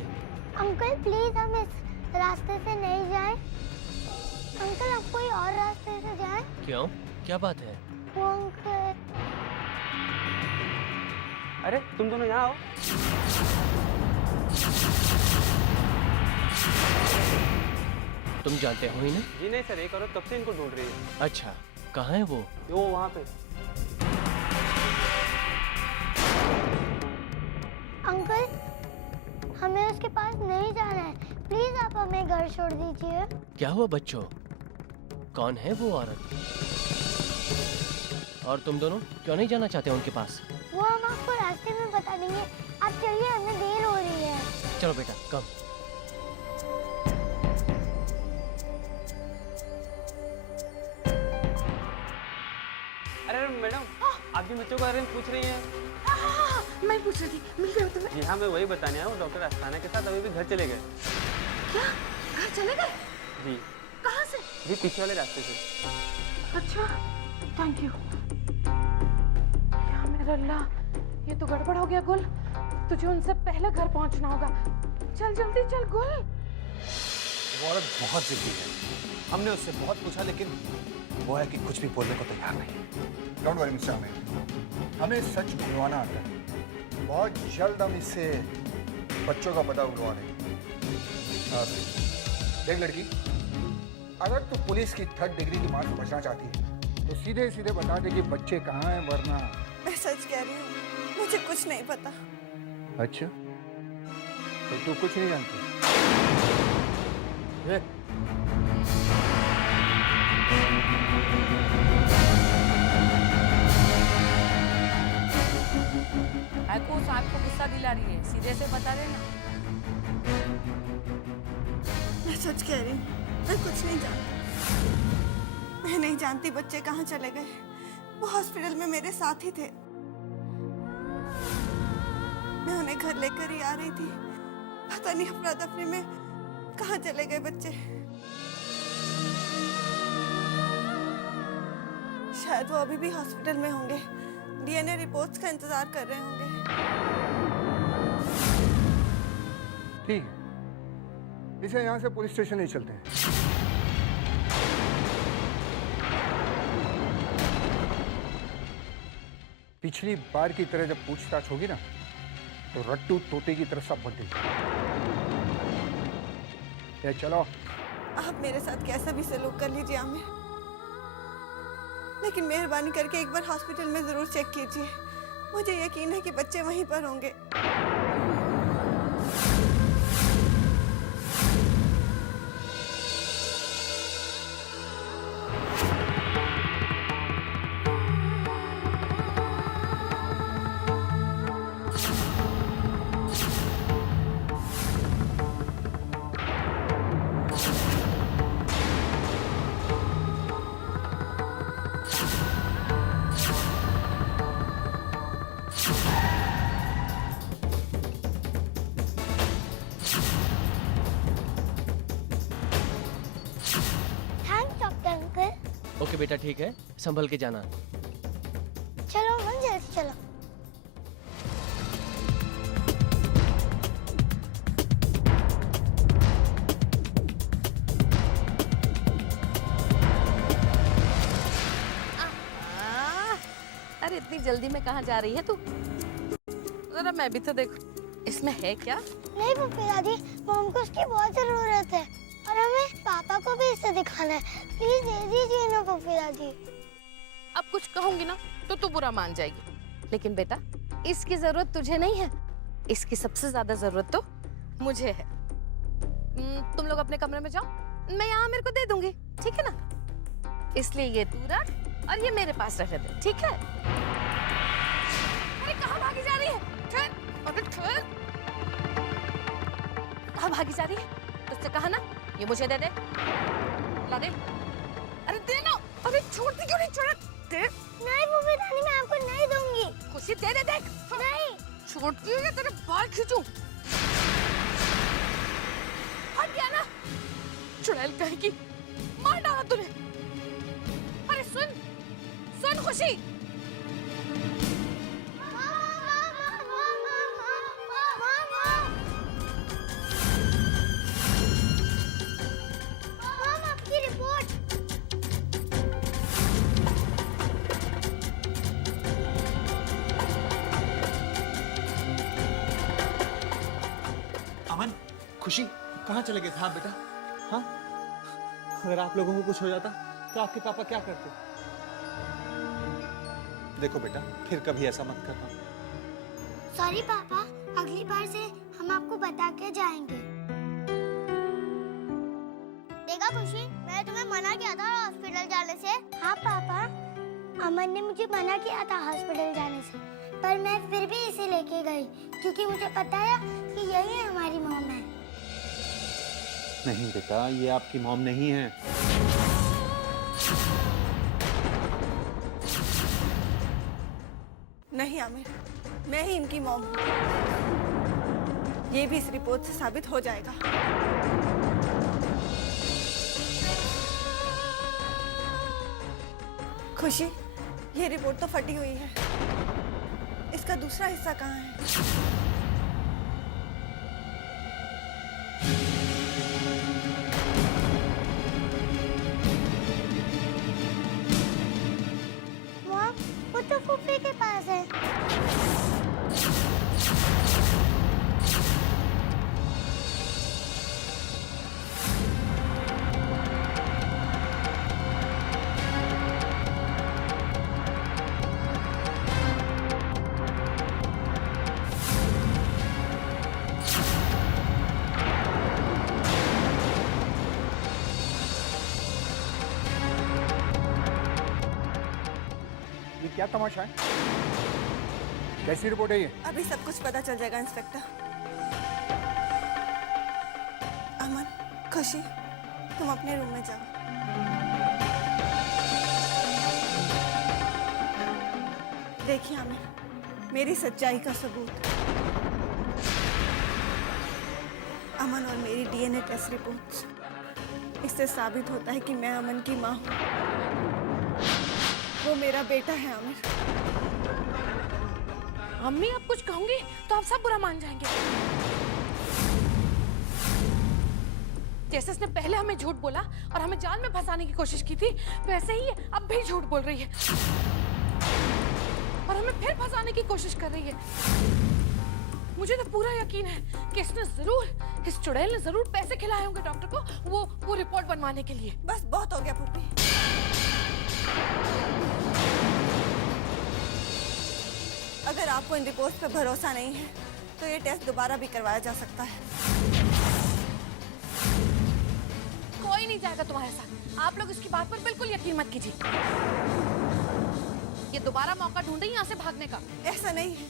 अंकल प्लीज हम इस रास्ते से नहीं जाएं। अंकल आप कोई और रास्ते से जाएं। क्यों, क्या बात है? वो अंकल। अरे तुम दोनों यहाँ आओ। तुम जानते हो ही ना? जी नहीं सर, एक औरत कब से इनको ढूंढ रही है। अच्छा, कहाँ है वो? वहाँ पे। अंकल हमें उसके पास नहीं जाना है, प्लीज आप हमें घर छोड़ दीजिए। क्या हुआ बच्चों, कौन है वो औरत? और तुम दोनों क्यों नहीं जाना चाहते उनके पास? वो हम आपको रास्ते में बता देंगे, आप चलिए, हमें देर हो रही है। चलो बेटा, कम। अरे मैडम, आप जिन बच्चों के बारे में पूछ रही हैं। मैं पूछ रही थी, मिल गया तुम्हें? जी हाँ, मैं वही बताने आया हूँ। डॉक्टर अस्थाना के साथ अभी भी घर चले गए। क्या, घर चले गए? जी। कहाँ से? जी पीछे वाले रास्ते से। अच्छा, थैंक यू। या मेरा अल्लाह, ये तो गड़बड़ हो गया गुल। तुझे उनसे पहले घर पहुंचना होगा। चल जल्दी चल गुल। वो औरत बहुत जिद्दी है, हमने उससे बहुत पूछा लेकिन वो है कि कुछ भी बोलने को तैयार नहीं। डोंट वरी मिस्टर आमिर, हमें सच ढूंढवाना आता है। बहुत जल्द हम इससे बच्चों का पता उड़वा देंगे। देख लड़की, अगर तू पुलिस की 3rd डिग्री की मार से बचना चाहती है तो सीधे सीधे बता दे कि बच्चे कहाँ हैं, वरना। मैं सच कह रही हूँ, मुझे कुछ नहीं पता। अच्छा, तो तू कुछ नहीं जानती? को साहब को गुस्सा दिला रही है, सीधे से बता देना। मैं सच कह रही हूँ, मैं कुछ नहीं जानती। मैं नहीं जानती बच्चे कहाँ चले गए। वो हॉस्पिटल में मेरे साथ ही थे। मैं उन्हें घर लेकर ही आ रही थी। पता नहीं अफरा तफरी में कहाँ चले गए बच्चे। शायद वो अभी भी हॉस्पिटल में होंगे, डीएनए रिपोर्ट्स का इंतजार कर रहे होंगे। ठीक है, इसे यहाँ से पुलिस स्टेशन ले चलते हैं। पिछली बार की तरह जब पूछताछ होगी ना, तो रट्टू तोते की तरह सब बटेगी। चलो, आप मेरे साथ कैसा भी सलूक कर लीजिए आमिर, लेकिन मेहरबानी करके एक बार हॉस्पिटल में जरूर चेक कीजिए। मुझे यकीन है कि बच्चे वहीं पर होंगे। ओके बेटा, ठीक है, संभल के जाना। चलो मन, जल्दी चलो। अरे इतनी जल्दी में कहाँ जा रही है तू? जरा मैं भी तो देखूं, इसमें है क्या? नहीं पुप्पी दादी, मॉम को उसकी बहुत जरूरत है। और हमें पापा को भी इसे दिखाना है। प्लीज दे दीजिए ना फूफी दादी। अब कुछ कहूंगी ना तो तू बुरा मान जाएगी, लेकिन बेटा इसकी जरूरत तुझे नहीं है, इसकी सबसे ज्यादा जरूरत तो मुझे है। तुम लोग अपने कमरे में जाओ, मैं यहाँ मेरे को दे दूंगी, ठीक है ना? इसलिए ये तू रख और ये मेरे पास रख दे, ठीक है? अरे कहाँ भागी जा रही है? ठहर, अरे ठहर। कहाँ भागी जा रही है? तुझसे कहा ना ये मुझे दे दे, ला दे। अरे दे ना, अरे छोड़ती क्यों नहीं? छोड़ दे। नहीं फूफी दादी, मैं आपको नहीं दूंगी। खुशी दे दे, देख। नहीं छोड़ती हूँ या तेरे बाल खींचूं? हट गया ना, चुड़ैल कहेगी, मार डाला तूने। अरे सुन सुन खुशी, आपकी रिपोर्ट। अमन, खुशी, कहाँ चले गए थे आप बेटा? हाँ, अगर आप लोगों को कुछ हो जाता तो आपके पापा क्या करते? देखो बेटा, फिर कभी ऐसा मत करना। सॉरी पापा, अगली बार से हम आपको बता के जाएंगे। देखा खुशी, मैंने तुम्हें मना किया था हॉस्पिटल जाने से। हाँ पापा, अमन ने मुझे मना किया था हॉस्पिटल जाने से, पर मैं फिर भी इसे लेके गई क्योंकि मुझे पता है कि यही हमारी मॉम है। नहीं बेटा, ये आपकी मॉम नहीं है। नहीं आमिर, मैं ही इनकी मॉम हूँ। ये भी इस रिपोर्ट से साबित हो जाएगा। खुशी, ये रिपोर्ट तो फटी हुई है, इसका दूसरा हिस्सा कहाँ है? मॉम, वो तो फूफी के पास है। ये क्या तमाशा है? कैसी रिपोर्ट है ये? अभी सब कुछ पता चल जाएगा इंस्पेक्टर। अमन, खुशी, तुम अपने रूम में जाओ। देखिए आमिर, मेरी सच्चाई का सबूत। अमन और मेरी डीएनए टेस्ट रिपोर्ट, इससे साबित होता है कि मैं अमन की माँ हूँ। वो मेरा बेटा है आमिर। अम्मी आप कुछ कहूंगी तो आप सब बुरा मान जाएंगे। जैसे इसने पहले हमें झूठ बोला और हमें जाल में फंसाने की कोशिश की थी, वैसे ही अब भी झूठ बोल रही है और हमें फिर फंसाने की कोशिश कर रही है। मुझे तो पूरा यकीन है कि इसने जरूर, इस चुड़ैल ने जरूर पैसे खिलाए होंगे डॉक्टर को वो रिपोर्ट बनवाने के लिए। बस बहुत हो गया पुप्पी। अगर आपको इन रिपोर्ट्स पर भरोसा नहीं है तो ये टेस्ट दोबारा भी करवाया जा सकता है। कोई नहीं जाएगा तुम्हारे साथ, आप लोग इसकी बात पर बिल्कुल यकीन मत कीजिए। ये दोबारा मौका ढूंढे यहाँ से भागने का। ऐसा नहीं है,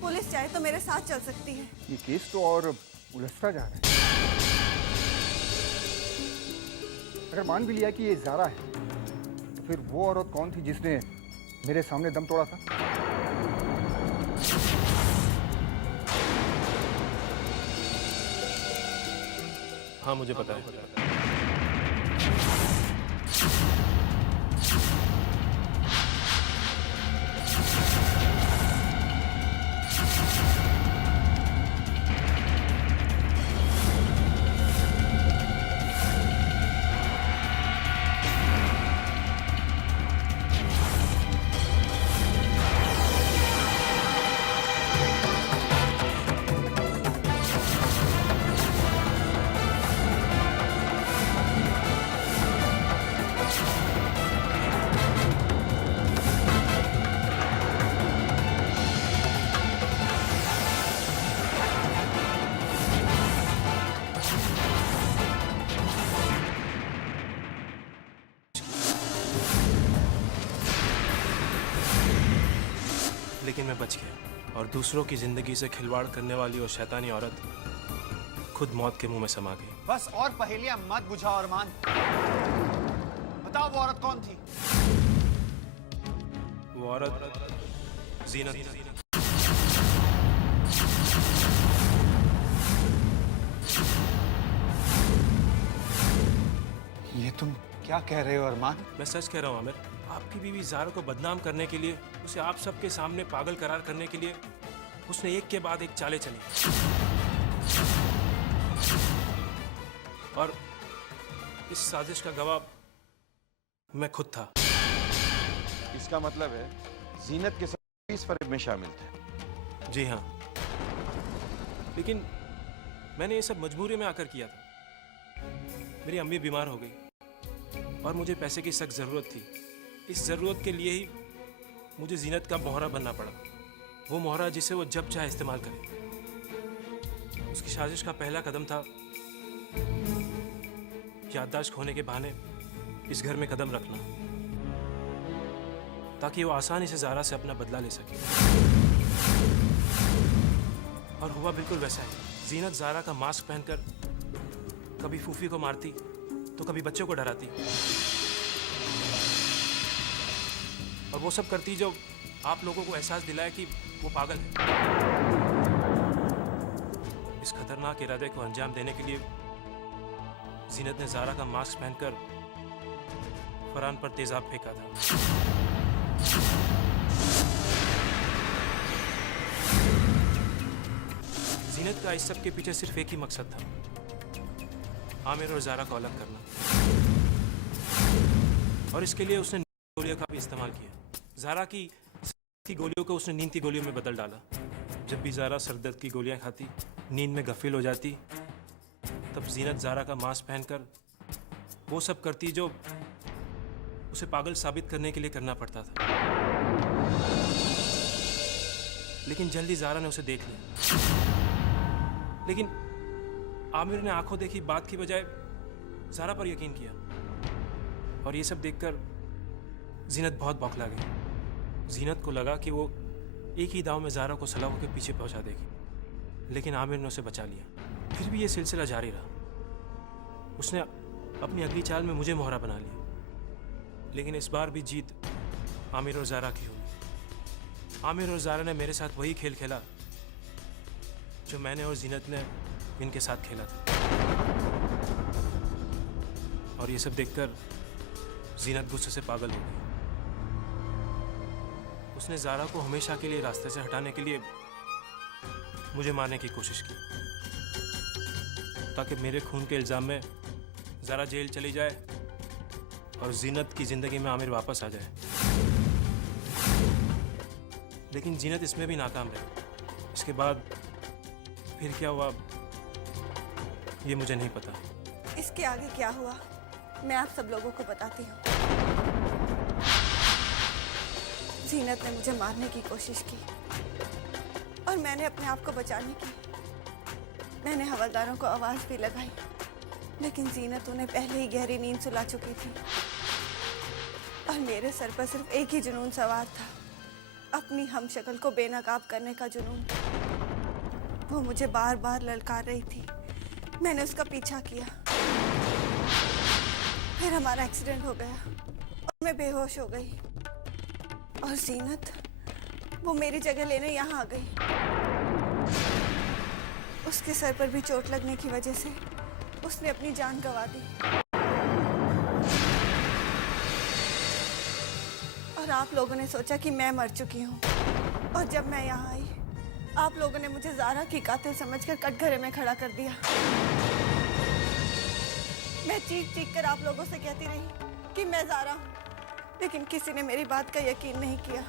पुलिस चाहे तो मेरे साथ चल सकती है। ये केस तो और उलझता जा रहा है। अगर मान भी लिया कि ये ज़ारा है, तो फिर वो औरत कौन थी जिसने मेरे सामने दम तोड़ा था? हाँ मुझे पता है। लेकिन मैं बच गया और दूसरों की जिंदगी से खिलवाड़ करने वाली वो शैतानी औरत खुद मौत के मुंह में समा गई। बस और पहेलियां मत बुझाओ अरमान। बताओ वो औरत कौन थी? वो औरत जीनत। ये तुम क्या कह रहे हो अरमान? मैं सच कह रहा हूँ आमिर। आपकी बीवी ज़ारा को बदनाम करने के लिए, उसे आप सबके सामने पागल करार करने के लिए उसने एक के बाद एक चालें चली और इस साजिश का गवाह मैं खुद था। इसका मतलब है जीनत के साथ इस फरेब में शामिल थे। जी हाँ, लेकिन मैंने ये सब मजबूरी में आकर किया था। मेरी अम्मी बीमार हो गई और मुझे पैसे की सख्त ज़रूरत थी। इस ज़रूरत के लिए ही मुझे जीनत का मोहरा बनना पड़ा। वो मोहरा जिसे वो जब चाहे इस्तेमाल करे। उसकी साजिश का पहला कदम था याददाश्त खोने के बहाने इस घर में कदम रखना, ताकि वो आसानी से ज़ारा से अपना बदला ले सके। और हुआ बिल्कुल वैसा ही। जीनत ज़ारा का मास्क पहनकर कभी फूफी को मारती तो कभी बच्चों को डराती, और वो सब करती जो आप लोगों को एहसास दिलाए कि वो पागल है। इस खतरनाक इरादे को अंजाम देने के लिए जीनत ने ज़ारा का मास्क पहनकर फरहान पर तेजाब फेंका था। जीनत का इस सब के पीछे सिर्फ एक ही मकसद था, आमिर और ज़ारा को अलग करना। और इसके लिए उसने गोलियों का भी इस्तेमाल किया। ज़ारा की गोलियों को उसने नींद की गोलियों में बदल डाला। जब भी ज़ारा सरदर्द की गोलियां खाती, नींद में गफिल हो जाती, तब जीनत ज़ारा का मास्क पहनकर वो सब करती जो उसे पागल साबित करने के लिए करना पड़ता था। लेकिन जल्दी ज़ारा ने उसे देख लिया। लेकिन आमिर ने आंखों देखी बात की बजाय ज़ारा पर यकीन किया, और ये सब देखकर जीनत बहुत बौखला गई। जीनत को लगा कि वो एक ही दाव में ज़ारा को सलाखों के पीछे पहुंचा देगी, लेकिन आमिर ने उसे बचा लिया। फिर भी ये सिलसिला जारी रहा। उसने अपनी अगली चाल में मुझे मोहरा बना लिया, लेकिन इस बार भी जीत आमिर और ज़ारा की हुई। आमिर और ज़ारा ने मेरे साथ वही खेल खेला जो मैंने और जीनत ने इनके साथ खेला था। और ये सब देखकर जीनत गुस्से से पागल हो गई। उसने ज़ारा को हमेशा के लिए रास्ते से हटाने के लिए मुझे मारने की कोशिश की, ताकि मेरे खून के इल्ज़ाम में ज़ारा जेल चली जाए और जीनत की ज़िंदगी में आमिर वापस आ जाए। लेकिन जीनत इसमें भी नाकाम रही। इसके बाद फिर क्या हुआ ये मुझे नहीं पता। इसके आगे क्या हुआ मैं आप सब लोगों को बताती हूँ। जीनत ने मुझे मारने की कोशिश की और मैंने अपने आप को बचाने की। मैंने हवलदारों को आवाज़ भी लगाई, लेकिन जीनत उन्हें पहले ही गहरी नींद सुला चुकी थी और मेरे सर पर सिर्फ एक ही जुनून सवार था, अपनी हमशक्ल को बेनकाब करने का जुनून। वो मुझे बार बार ललकार रही थी। मैंने उसका पीछा किया, फिर हमारा एक्सीडेंट हो गया और मैं बेहोश हो गई। और जीनत वो मेरी जगह लेने यहाँ आ गई। उसके सर पर भी चोट लगने की वजह से उसने अपनी जान गंवा दी। और आप लोगों ने सोचा कि मैं मर चुकी हूँ, और जब मैं यहाँ आई आप लोगों ने मुझे ज़ारा की कातिल समझकर कटघरे में खड़ा कर दिया। मैं चीख चीख कर आप लोगों से कहती रही कि मैं ज़ारा हूँ, लेकिन किसी ने मेरी बात का यकीन नहीं किया।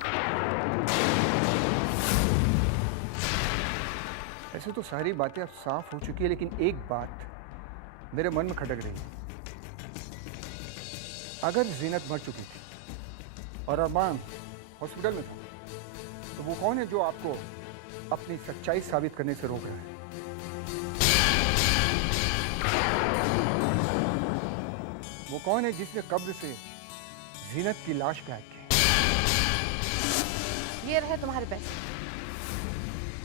ऐसे तो सारी बातें अब साफ हो चुकी है, लेकिन एक बात मेरे मन में खटक रही है। अगर जीनत मर चुकी थी और अरमान हॉस्पिटल में था, तो वो कौन है जो आपको अपनी सच्चाई साबित करने से रोक रहा है? वो कौन है जिसने कब्र से जीनत की लाश गायब की? ये रहे तुम्हारे पैसे,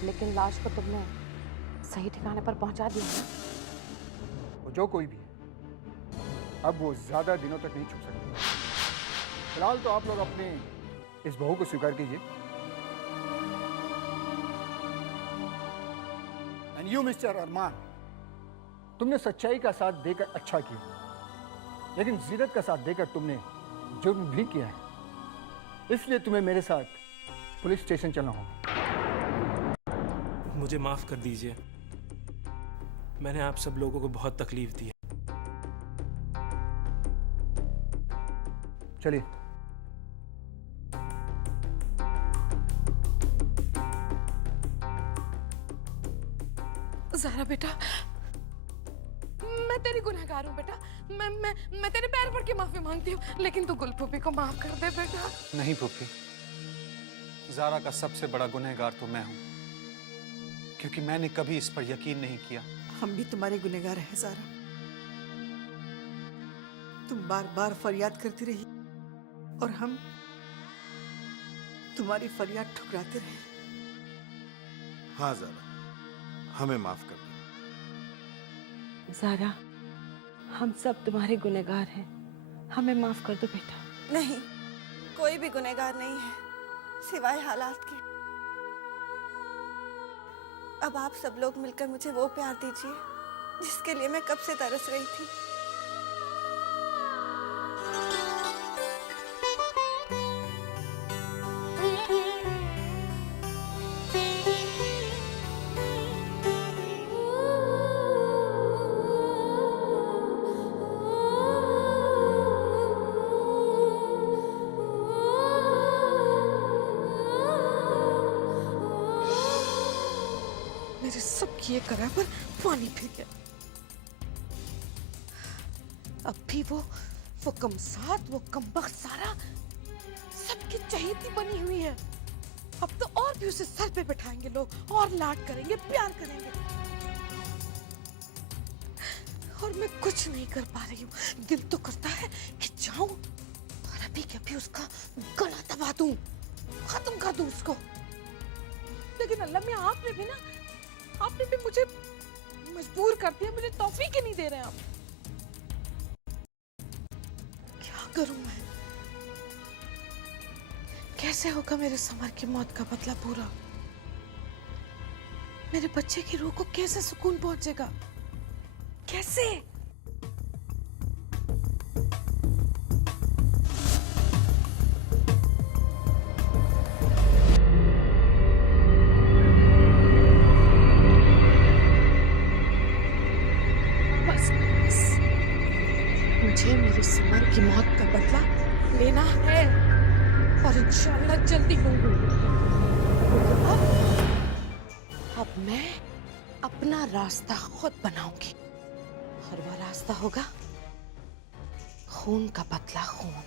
लेकिन लाश को तुमने सही ठिकाने पर पहुंचा दिया। वो जो कोई भी है, अब वो ज्यादा दिनों तक नहीं छुप सकती। फिलहाल तो आप लोग अपने इस बहू को स्वीकार कीजिए। एंड यू मिस्टर अरमान, तुमने सच्चाई का साथ देकर अच्छा किया, लेकिन जीनत का साथ देकर तुमने जुर्म भी किया है। इसलिए तुम्हें मेरे साथ पुलिस स्टेशन चलना होगा। मुझे माफ कर दीजिए, मैंने आप सब लोगों को बहुत तकलीफ दी है। चलिए। ज़ारा बेटा, मैं तेरी गुनहगार हूँ बेटा। मैं तेरे पैर पड़ के माफी मांगती हूँ, लेकिन तू गुलफूफी को माफ कर दे बेटा। नहीं फूफी, ज़ारा का सबसे बड़ा गुनहगार तो मैं हूँ, क्योंकि मैंने कभी इस पर यकीन नहीं किया। हम भी तुम्हारे गुनहगार हैं ज़ारा। तुम बार बार फरियाद करती रही और हम तुम्हारी फरियाद ठुकराते रहे। हाँ ज़ारा, हमें माफ कर दो। ज़ारा, हम सब तुम्हारे गुनहगार हैं, हमें माफ कर दो बेटा। नहीं, कोई भी गुनहगार नहीं है सिवाय हालात के। अब आप सब लोग मिलकर मुझे वो प्यार दीजिए जिसके लिए मैं कब से तरस रही थी। मेरे सब किए करा पर पानी फिर गया। अब भी वो कमसात, वो कमबख्त सारा सबकी चहेती बनी हुई है। अब तो और भी उसे सर पे बैठाएंगे लोग, और लाड करेंगे, प्यार करेंगे। और मैं कुछ नहीं कर पा रही हूँ। दिल तो करता है कि जाऊं और अभी के अभी उसका गला दबा दूं, खत्म कर दूं उसको। लेकिन अल्लाह मियां, आपने भी मुझे मजबूर कर दिया, मुझे तौफीक ही नहीं दे रहे आप। क्या करूं मैं? कैसे होगा मेरे समर की मौत का बदला पूरा? मेरे बच्चे की रूह को कैसे सुकून पहुंचेगा? कैसे? मुझे मेरे समर की मौत का बदला लेना है और इंशाअल्लाह जल्दी होगी। अब मैं अपना रास्ता खुद बनाऊंगी और वह रास्ता होगा खून का बदला खून।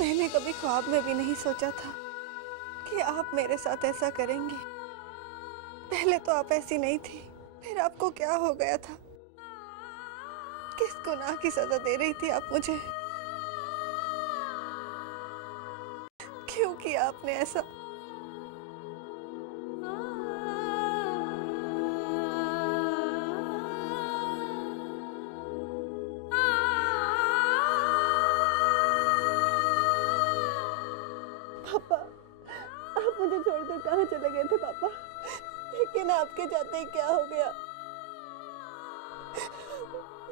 मैंने कभी ख्वाब में भी नहीं सोचा था कि आप मेरे साथ ऐसा करेंगे। पहले तो आप ऐसी नहीं थी, फिर आपको क्या हो गया था? किस गुनाह की सजा दे रही थी आप मुझे? क्यों किया आपने ऐसा? पापा, आप मुझे छोड़कर कहाँ चले गए थे पापा? लेकिन आपके जाते ही क्या हो गया?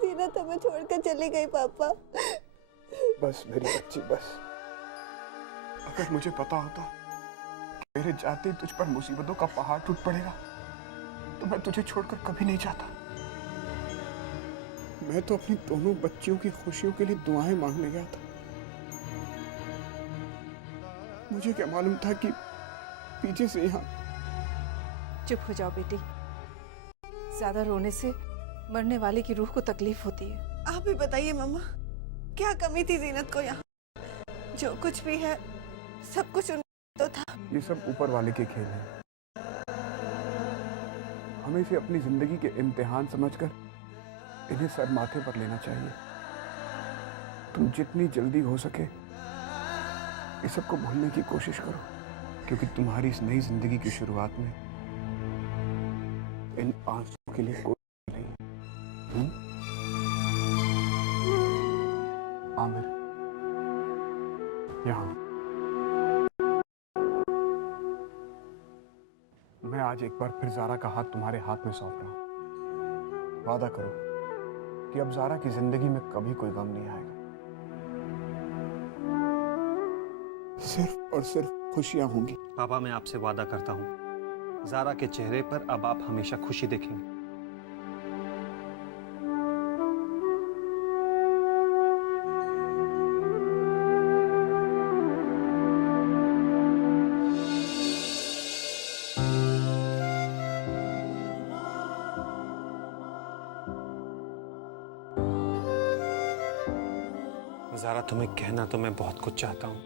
जीनत हमें छोड़कर चली गई पापा। बस मेरी बच्ची, बस। अगर मुझे पता होता कि मेरे जाते ही तुझ पर मुसीबतों का पहाड़ टूट पड़ेगा तो मैं तुझे छोड़कर कभी नहीं जाता। मैं तो अपनी दोनों बच्चियों की खुशियों के लिए दुआएं मांगने गया था, मुझे क्या मालूम था कि पीछे से यहाँ। चुप हो जाओ बेटी, ज्यादा रोने से मरने वाले की रूह को तकलीफ होती है। आप ही बताइए मम्मा, क्या कमी थी जीनत को यहाँ? जो कुछ भी है सब कुछ उन तो था। ये सब ऊपर वाले के खेल हैं। हमें इसे अपनी जिंदगी के इम्तिहान समझकर इन्हें सर माथे पर लेना चाहिए। तुम जितनी जल्दी हो सके इस सब को भूलने की कोशिश करो, क्योंकि तुम्हारी इस नई जिंदगी की शुरुआत में इन आंसुओं के लिए कोई नहीं। आमिर, यहाँ मैं आज एक बार फिर ज़ारा का हाथ तुम्हारे हाथ में सौंप रहा हूँ। वादा करो कि अब ज़ारा की जिंदगी में कभी कोई गम नहीं आएगा, सिर्फ और सिर्फ खुशियां होंगी। पापा, मैं आपसे वादा करता हूँ, ज़ारा के चेहरे पर अब आप हमेशा खुशी देखेंगे। ज़ारा, तुम्हें कहना तो मैं बहुत कुछ चाहता हूँ,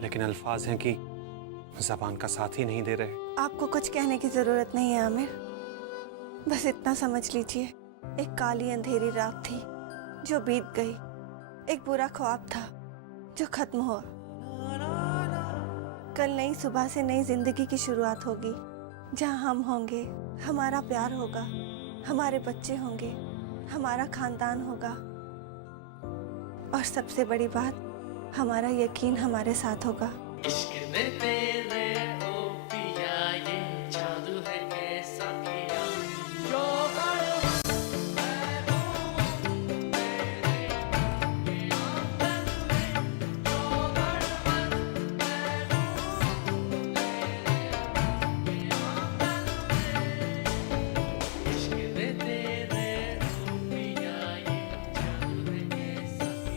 लेकिन अल्फाज हैं कि ज़बान का साथ ही नहीं दे रहे। आपको कुछ कहने की जरूरत नहीं है आमिर, बस इतना समझ लीजिए, एक काली अंधेरी रात थी जो बीत गई, एक बुरा ख्वाब था जो खत्म हुआ। कल नई सुबह से नई जिंदगी की शुरुआत होगी, जहां हम होंगे, हमारा प्यार होगा, हमारे बच्चे होंगे, हमारा खानदान होगा, और सबसे बड़ी बात, हमारा यकीन हमारे साथ होगा। इश्क में तेरे ओ पिया ये जादू है कैसा किया जो इश्क में तेरे ओ पिया ये जादू है कैसा किया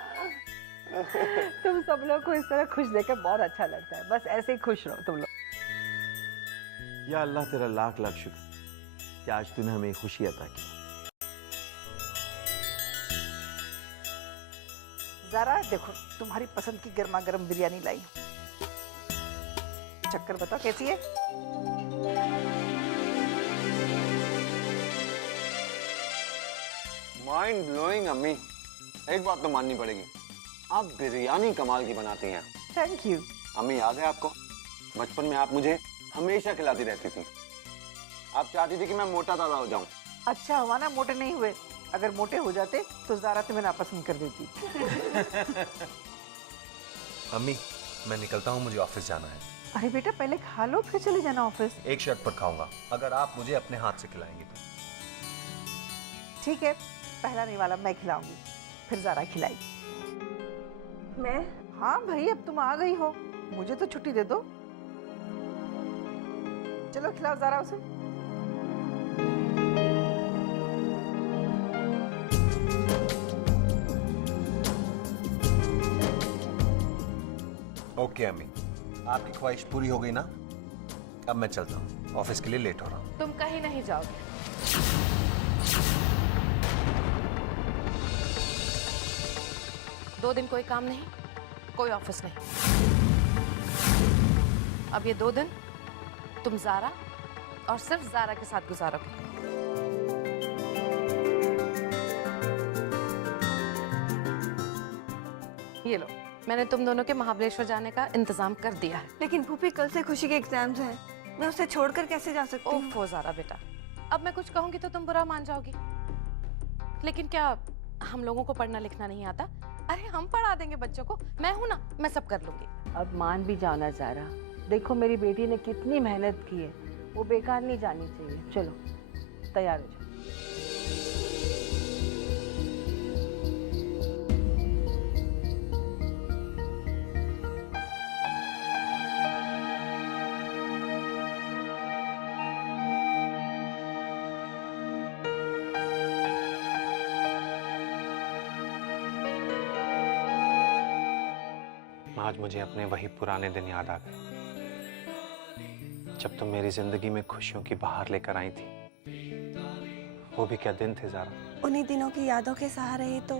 जो तुम सब लोग को इस तरह खुश देखकर बहुत अच्छा लगता है। बस ऐसे ही खुश रहो तुम लोग। या अल्लाह, तेरा लाख लाख शुक्र कि आज तूने हमें खुशी अता की। जरा देखो, तुम्हारी पसंद की गर्मा गर्म बिरयानी लाई हूं। चक्कर बताओ कैसी है? माइंड ब्लोइंग अम्मी, एक बात तो माननी पड़ेगी, आप बिरयानी कमाल की बनाती हैं। Thank you. अम्मी, याद है आपको बचपन में आप मुझे हमेशा खिलाती रहती थी। आप चाहती थी कि मैं मोटा ताजा हो जाऊं। अच्छा हुआ ना मोटे नहीं हुए, अगर मोटे हो जाते तो ज़ारा तुम्हें नापसंद कर देती। अम्मी, मैं निकलता हूँ, मुझे ऑफिस जाना है। अरे बेटा, पहले खा लो फिर चले जाना ऑफिस। एक शर्त पर खाऊंगा, अगर आप मुझे अपने हाथ से खिलाएंगे तो। ठीक है, पहला नहीं वाला मैं खिलाऊंगी, फिर ज़ारा खिलाएगी। मैं? हाँ भाई, अब तुम आ गई हो, मुझे तो छुट्टी दे दो। चलो खिलाओ ज़ारा उसे। ओके अम्मी, आपकी ख्वाहिश पूरी हो गई ना? अब मैं चलता हूँ, ऑफिस के लिए लेट हो रहा हूँ। तुम कहीं नहीं जाओगे। 2 दिन कोई काम नहीं, कोई ऑफिस नहीं। अब ये 2 दिन तुम ज़ारा और सिर्फ ज़ारा के साथ गुजारोगे। ये लो, मैंने तुम दोनों के महाबलेश्वर जाने का इंतजाम कर दिया है। लेकिन फूफी, कल से खुशी के एग्जाम्स हैं, मैं उसे छोड़कर कैसे जा सकती हूँ? ओफो ज़ारा बेटा, अब मैं कुछ कहूंगी तो तुम बुरा मान जाओगी। लेकिन क्या हम लोगों को पढ़ना लिखना नहीं आता? अरे हम पढ़ा देंगे बच्चों को, मैं हूं ना, मैं सब कर लूंगी। अब मान भी जाओ ना ज़ारा, देखो मेरी बेटी ने कितनी मेहनत की है, वो बेकार नहीं जानी चाहिए। चलो तैयार हो जाओ। आज मुझे अपने वही पुराने दिन याद आ गए जब तुम मेरी जिंदगी में खुशियों की बहार लेकर आई थी। वो भी क्या दिन थे ज़ारा। उन्हीं दिनों की यादों के सहारे ही तो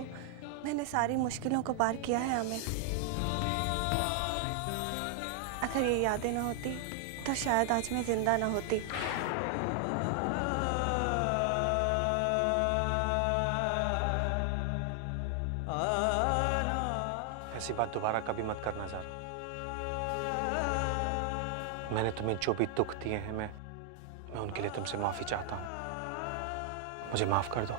मैंने सारी मुश्किलों को पार किया है आमिर। अगर ये यादें ना होती तो शायद आज मैं जिंदा ना होती। ऐसी बात दोबारा कभी मत करना ज़ारा। मैंने तुम्हें जो भी दुख दिए हैं मैं उनके लिए तुमसे माफी चाहता हूँ। मुझे माफ कर दो।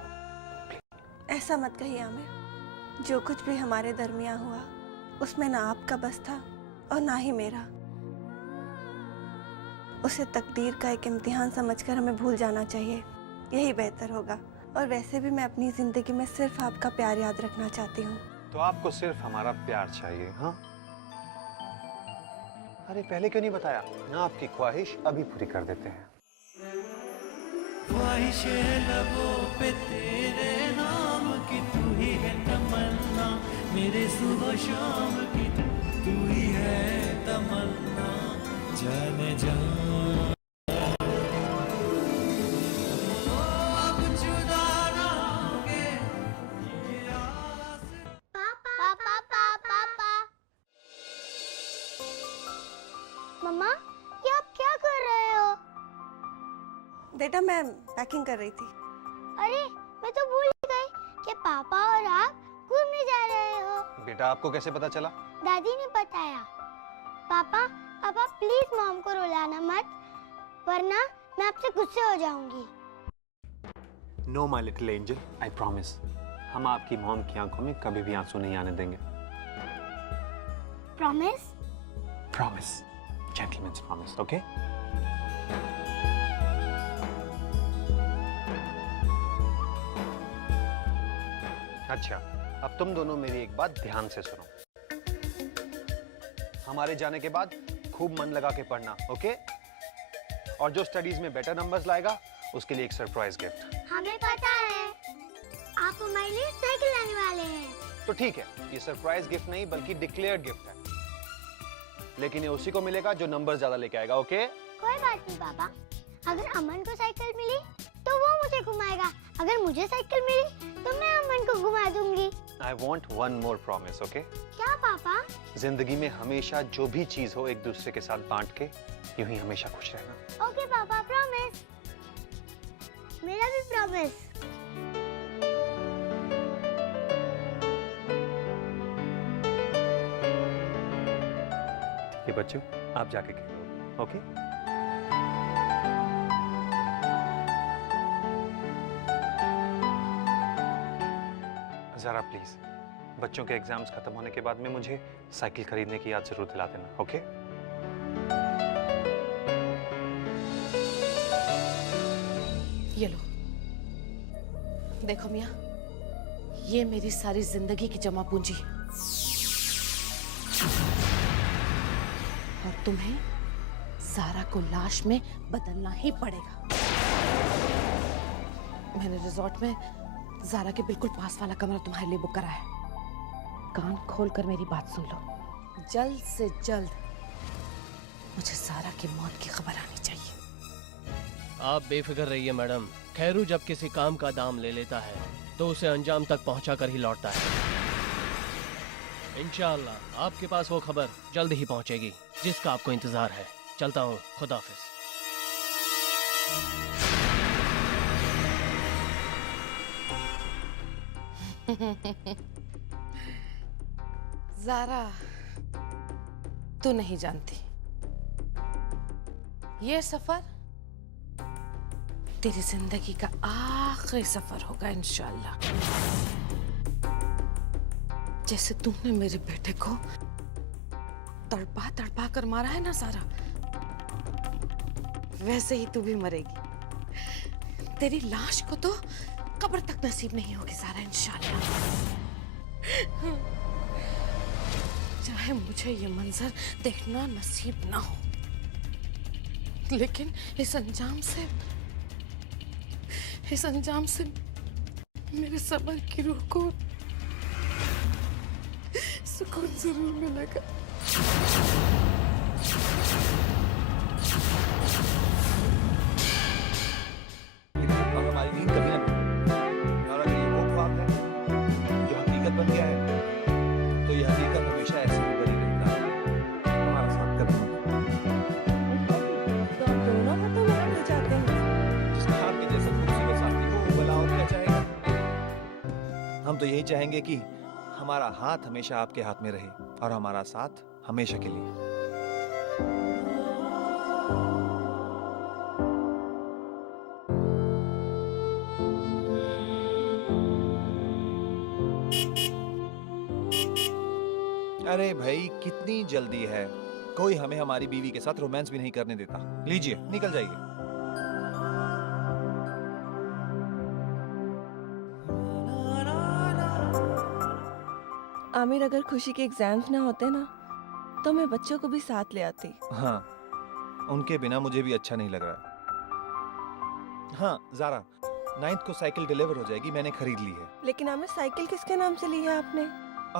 ऐसा मत कहिए आमिर। जो कुछ भी हमारे दरमियां हुआ उसमें ना आपका बस था और ना ही मेरा। उसे तकदीर का एक इम्तिहान समझकर हमें भूल जाना चाहिए, यही बेहतर होगा। और वैसे भी मैं अपनी जिंदगी में सिर्फ आपका प्यार याद रखना चाहती हूँ। तो आपको सिर्फ हमारा प्यार चाहिए? हाँ, अरे पहले क्यों नहीं बताया? ना, आपकी ख्वाहिश अभी पूरी कर देते हैं। ख्वाहिशें लबों पे तेरे नाम की, तू ही है तमन्ना मेरे सुबह शाम की, तू ही है तमन्ना जाने जा। अब जुदा ना होंगे ये आस। पापा पापा पापा। मम्मा, ये आप क्या कर रहे हो? बेटा मैं पैकिंग कर रही थी। अरे मैं तो भूल ही गई कि पापा और आप घूमने जा रहे हो। बेटा आपको कैसे पता चला? दादी ने बताया। पापा अब आप प्लीज मॉम को रुलाना मत, वरना मैं आपसे गुस्से हो जाऊंगी। No my little angel, I promise हम आपकी मॉम की आंखों में कभी भी आंसू नहीं आने देंगे। Promise? Promise, gentleman's promise, okay? अच्छा, अब तुम दोनों मेरी एक बात ध्यान से सुनो। हमारे जाने के बाद खूब मन लगा के पढ़ना, ओके? और जो स्टडीज में बेटर नंबर्स लाएगा उसके लिए एक सरप्राइज गिफ्ट। हमें पता है, आप हमारे लिए साइकिल लाने वाले हैं। तो ठीक है, ये सरप्राइज गिफ्ट नहीं बल्कि डिक्लेयर्ड गिफ्ट है, लेकिन ये उसी को मिलेगा जो नंबर ज्यादा लेके आएगा, ओके? कोई बात नहीं पापा, अगर अमन को साइकिल मिली तो वो मुझे घुमाएगा, अगर मुझे साइकिल मिली तो मैं अमन को घुमा दूंगी। I want one more promise, okay? क्या पापा? जिंदगी में हमेशा जो भी चीज हो एक दूसरे के साथ बांट के यूं ही हमेशा खुश रहना। ओके पापा, प्रॉमिस। मेरा भी प्रॉमिस। ये बच्चों आप जाके खेलो, ओके? जरा प्लीज बच्चों के एग्जाम्स खत्म होने के बाद में मुझे साइकिल खरीदने की याद जरूर दिला देना, ओके? ये लो, देखो मियाँ, ये मेरी सारी जिंदगी की जमा पूंजी है और तुम्हें ज़ारा को लाश में बदलना ही पड़ेगा। मैंने रिजॉर्ट में ज़ारा के बिल्कुल पास वाला कमरा तुम्हारे लिए बुक करा है। कान खोलकर मेरी बात सुन लो, जल्द से जल्द मुझे ज़ारा की मौत की खबर आनी चाहिए। आप बेफिक्र रहिए मैडम, खैरू जब किसी काम का दाम ले लेता है तो उसे अंजाम तक पहुंचा कर ही लौटता है। इंशाअल्लाह आपके पास वो खबर जल्द ही पहुंचेगी जिसका आपको इंतजार है। चलता हूँ, खुदा हाफिज। ज़ारा, तू नहीं जानती, ये सफर तेरी जिंदगी का आखिरी सफर होगा इंशाअल्लाह। जैसे तुमने मेरे बेटे को तड़पा तड़पा कर मारा है ना ज़ारा, वैसे ही तू भी मरेगी। तेरी लाश को तो कब्र तक नसीब नहीं होगी ज़ारा इंशाअल्लाह। चाहे मुझे ये मंजर देखना नसीब ना हो, लेकिन इस अंजाम से मेरे सबर की रूह को सुकून जरूर मिलेगा। और हमारी नींद कभी ना, और अगर ये वो ख्वाब है जो हकीकत बन गया है तो ये हकीकत हमेशा ऐसे ही बनी रहेगा, हमारा साथ कभी तो आप दोनों हाथों में रखना चाहते हैं? जिसने आपके जैसा खूबसूरत साथी हो वो भला और क्या चाहेगा। हम तो यही चाहेंगे कि हमारा हाथ हमेशा आपके हाथ में रहे और हमारा साथ हमेशा के लिए। अरे भाई कितनी जल्दी है, कोई हमें हमारी बीवी के साथ रोमांस भी नहीं करने देता। लीजिए निकल जाइए। आमिर, अगर खुशी के एग्जाम्स ना होते ना तो मैं बच्चों को भी साथ ले आती। हाँ, उनके बिना मुझे भी अच्छा नहीं लग रहा। हाँ ज़ारा, 9th को साइकिल डिलीवर हो जाएगी, मैंने खरीद ली है। लेकिन आमिर, साइकिल किसके नाम से ली है आपने?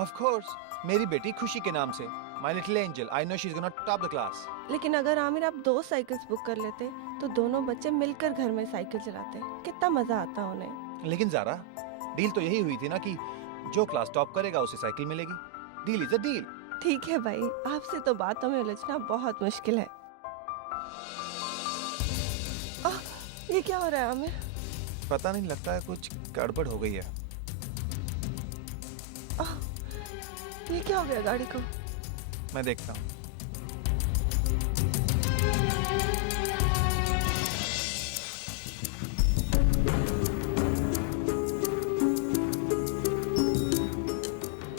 ऑफ कोर्स, मेरी बेटी खुशी के नाम से। My little angel, I know she is gonna top the class. लेकिन अगर आमिर आप 2 साइकिल्स बुक कर लेते तो दोनों बच्चे मिलकर घर में साइकिल चलाते, कितना मजा आता उन्हें। लेकिन ज़ारा, डील तो यही हुई थी ना कि जो क्लास टॉप करेगा उसे साइकिल मिलेगी। Deal is a deal. ठीक है भाई, आपसे तो बातों में उलझना बहुत मुश्किल है। ये क्या हो रहा है आमिर? पता नहीं, लगता है कुछ गड़बड़ हो गई है। ये क्या हो गया गाड़ी को? मैं देखता हूँ।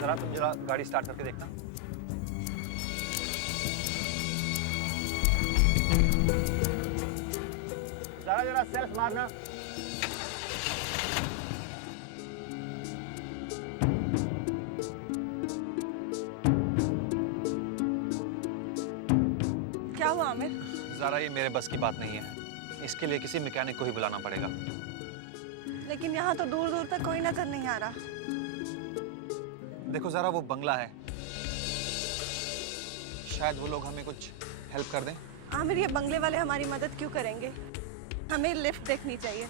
जरा तुम जरा गाड़ी स्टार्ट करके देखना। जरा जरा सेल्फ मारना। क्या हुआ आमिर? ज़ारा, ये मेरे बस की बात नहीं है, इसके लिए किसी मैकेनिक को ही बुलाना पड़ेगा। लेकिन यहाँ तो दूर दूर तक कोई नजर नहीं आ रहा। देखो ज़रा, वो बंगला है, शायद वो लोग हमें कुछ हेल्प कर दें। आमिर, ये बंगले वाले हमारी मदद क्यों करेंगे? हमें लिफ्ट देखनी चाहिए,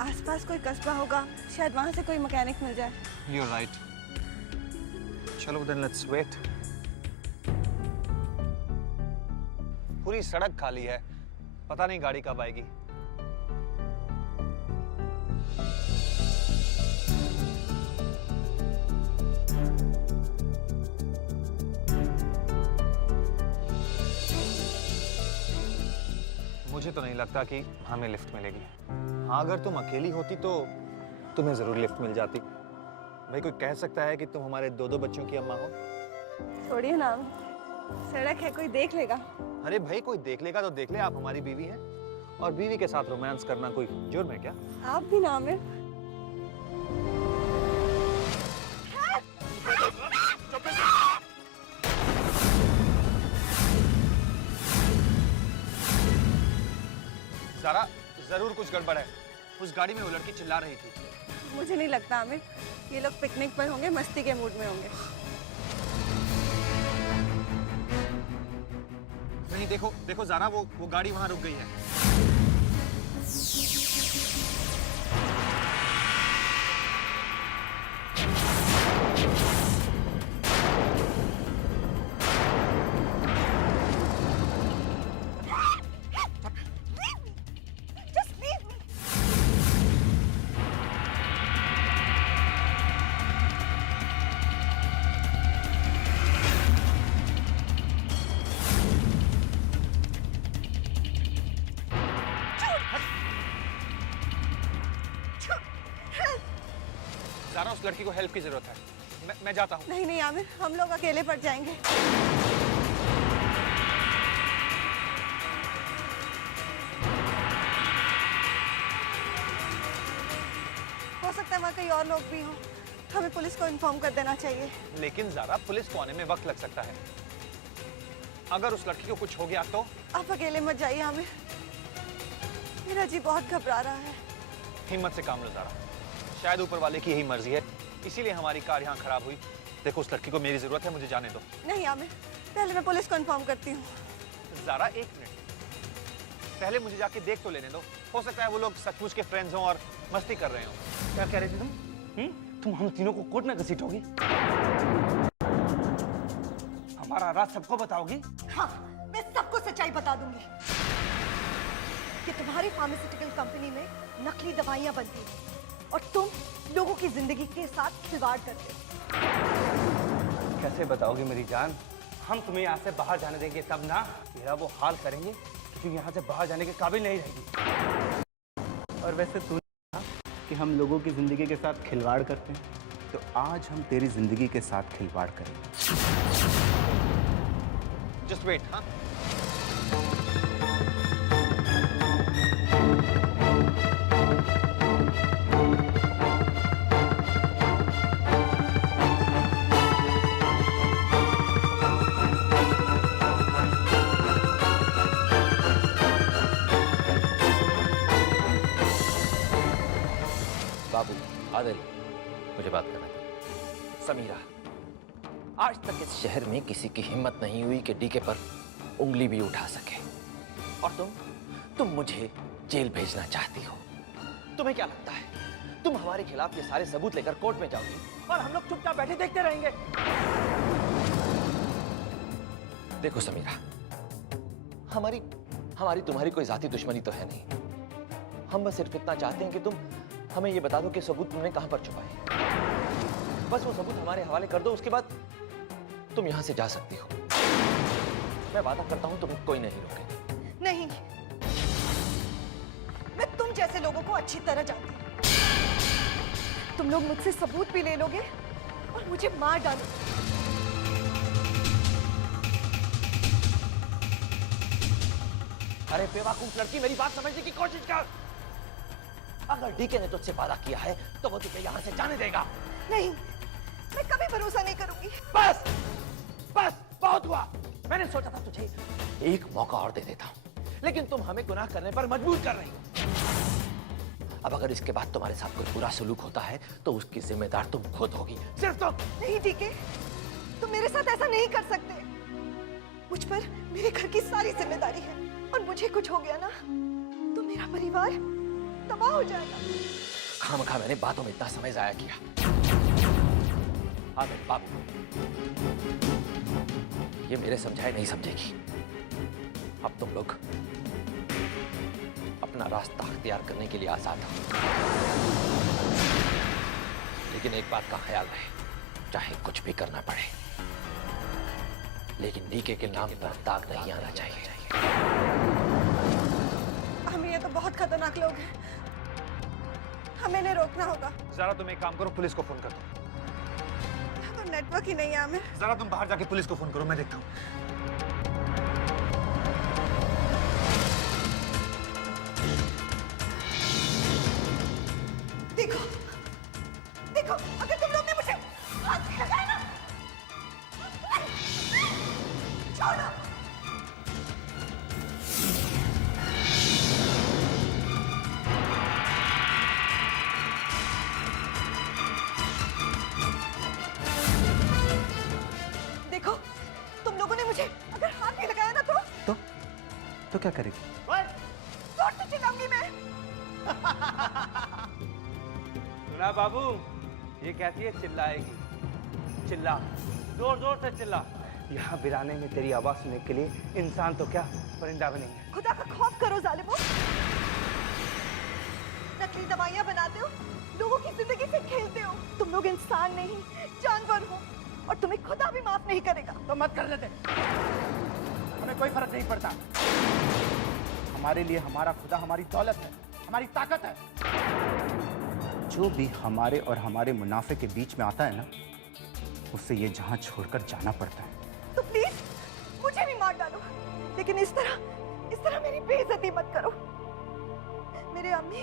आसपास कोई कस्बा होगा, शायद वहाँ से कोई मैकेनिक मिल जाए। You're right. चलो then let's wait. पूरी सड़क खाली है, पता नहीं गाड़ी कब आएगी। मुझे तो नहीं लगता कि हमें लिफ्ट मिलेगी। हाँ, अगर तुम अकेली होती तो तुम्हें जरूर लिफ्ट मिल जाती। भाई, कोई कह सकता है कि तुम हमारे 2 बच्चों की अम्मा हो? छोड़िए ना, सड़क है, कोई देख लेगा। अरे भाई, कोई देख लेगा तो देख ले, आप हमारी बीवी हैं और बीवी के साथ रोमांस करना कोई जुर्म है क्या? आप भी ना आमिर। ज़ारा, जरूर कुछ गड़बड़ है। उस गाड़ी में वो लड़की चिल्ला रही थी। मुझे नहीं लगता आमिर, ये लोग पिकनिक पर होंगे, मस्ती के मूड में होंगे। नहीं, देखो देखो ज़ारा, वो गाड़ी वहां रुक गई है। ज़ारा, उस लड़की को हेल्प की जरूरत है। मैं जाता हूँ। नहीं नहीं आमिर, हम लोग अकेले पड़ जाएंगे। हो सकता है वहाँ कई और लोग भी हों, हमें पुलिस को इन्फॉर्म कर देना चाहिए। लेकिन ज़ारा, पुलिस को आने में वक्त लग सकता है। अगर उस लड़की को कुछ हो गया तो? आप अकेले मत जाइए आमिर, मेरा जी बहुत घबरा रहा है। हिम्मत से काम लो ज़ारा, शायद ऊपर वाले की यही मर्जी है, इसीलिए हमारी कार यहाँ खराब हुई। देखो, उस लड़की को मेरी जरूरत है, मुझे जाने दो। नहीं आमिर, पहले मैं पुलिस को इन्फॉर्म करती हूँ। ज़ारा एक मिनट, पहले मुझे जाके देख तो लेने दो। हो सकता है वो लोग सचमुच के फ्रेंड्स हों और मस्ती कर रहे हों। क्या कह रही थी तुम? तुम हम तीनों को कोर्ट में घसीटोगी? हमारा राज सबको बताओगी? हाँ, मैं सबको सच्चाई बता दूंगी कि तुम्हारी फार्मास्यूटिकल कंपनी में नकली दवाइयां बनती हैं और तुम लोगों की जिंदगी के साथ खिलवाड़ करते हो। कैसे बताओगी मेरी जान? हम तुम्हें यहाँ से बाहर जाने देंगे तब ना, तेरा वो हाल करेंगे कि तुम यहाँ से बाहर जाने के काबिल नहीं रहेगी। और वैसे तू कहा कि हम लोगों की जिंदगी के साथ खिलवाड़ करते हैं, तो आज हम तेरी जिंदगी के साथ खिलवाड़ करेंगे। Just wait. हाँ, बाबू आदिल, मुझे बात करना था। समीरा, आज तक इस शहर में किसी की हिम्मत नहीं हुई कि डीके पर उंगली भी उठा सके, और तुम मुझे जेल भेजना चाहती हो। तुम्हें क्या लगता है तुम हमारे खिलाफ ये सारे सबूत लेकर कोर्ट में जाओगी और हम लोग चुपचाप बैठे देखते रहेंगे? देखो समीरा, हमारी तुम्हारी कोई जाती दुश्मनी तो है नहीं। हम बस सिर्फ इतना चाहते हैं कि तुम हमें ये बता दो कि सबूत तुमने कहां पर छुपाए। बस वो सबूत हमारे हवाले कर दो, उसके बाद तुम यहां से जा सकती हो। मैं वादा करता हूं तुम्हें कोई नहीं रोके। नहीं, मैं तुम जैसे लोगों को अच्छी तरह जानती हूँ। तुम लोग मुझसे सबूत भी ले लोगे और मुझे मार डालोगे। अरे बेवकूफ लड़की, मेरी बात समझने की कोशिश कर। अगर डीके ने तुझसे वादा किया है तो वो तुझे यहाँ से जाने देगा। नहीं, मैं कभी भरोसा नहीं करूंगी। बस बहुत हुआ। मैंने सोचा था तुझे एक मौका और दे देता हूँ, लेकिन तुम हमें गुनाह करने पर मजबूर कर रही हो। अब अगर इसके बाद तुम्हारे साथ कोई बुरा सलूक होता है तो उसकी जिम्मेदार तुम खुद होगी, सिर्फ तुम। नहीं डीके, तुम मेरे साथ ऐसा नहीं कर सकते। मुझ पर मेरे घर की सारी जिम्मेदारी है, और मुझे कुछ हो गया ना तो मेरा परिवार तबाह हो जाएगा। खामखा मैंने बातों में इतना समय जाया किया। हाँ बाबू, ये मेरे समझाए नहीं समझेगी। अब तुम लोग अपना रास्ता अख्तियार करने के लिए आजाद हो, लेकिन एक बात का ख्याल रहे, चाहे कुछ भी करना पड़े, लेकिन डीके के नाम पर दाग नहीं आना चाहिए। हम ये तो बहुत खतरनाक लोग हैं, हमें इन्हें रोकना होगा। ज़रा तुम एक काम करो, पुलिस को फोन कर दो। तो नेटवर्क ही नहीं है हमें। ज़रा तुम बाहर जाके पुलिस को फोन करो, मैं देखता हूँ। देखो देखो, अगर तुम लोग ने मुझे हाथ भी लगाया ना, छोड़ो। देखो, तुम लोगों ने मुझे अगर हाथ भी लगाया ना तो क्या करेगी? जोर से चिल्लाऊंगी मैं। सुना बाबू, ये कहती है चिल्लाएगी। चिल्ला, जोर जोर से चिल्ला। यहाँ बिराने में तेरी आवाज सुनने के लिए इंसान तो क्या परिंदा भी नहीं है। खुदा का खौफ करो जालिमो। नकली दवाइयाँ बनाते हो, लोगों की जिंदगी से खेलते हो। तुम लोग इंसान नहीं, जानवर हो, और तुम्हें खुदा भी माफ नहीं करेगा। तो मत कर लेते, हमें कोई फर्क नहीं पड़ता। हमारे लिए हमारा खुदा हमारी दौलत है, हमारी ताकत है। जो भी हमारे और हमारे मुनाफे के बीच में आता है ना, उससे ये जहां छोड़कर जाना पड़ता है। तो प्लीज मुझे भी मार डालो, लेकिन इस तरह मेरी बेइज्जती मत करो। मेरे अम्मी,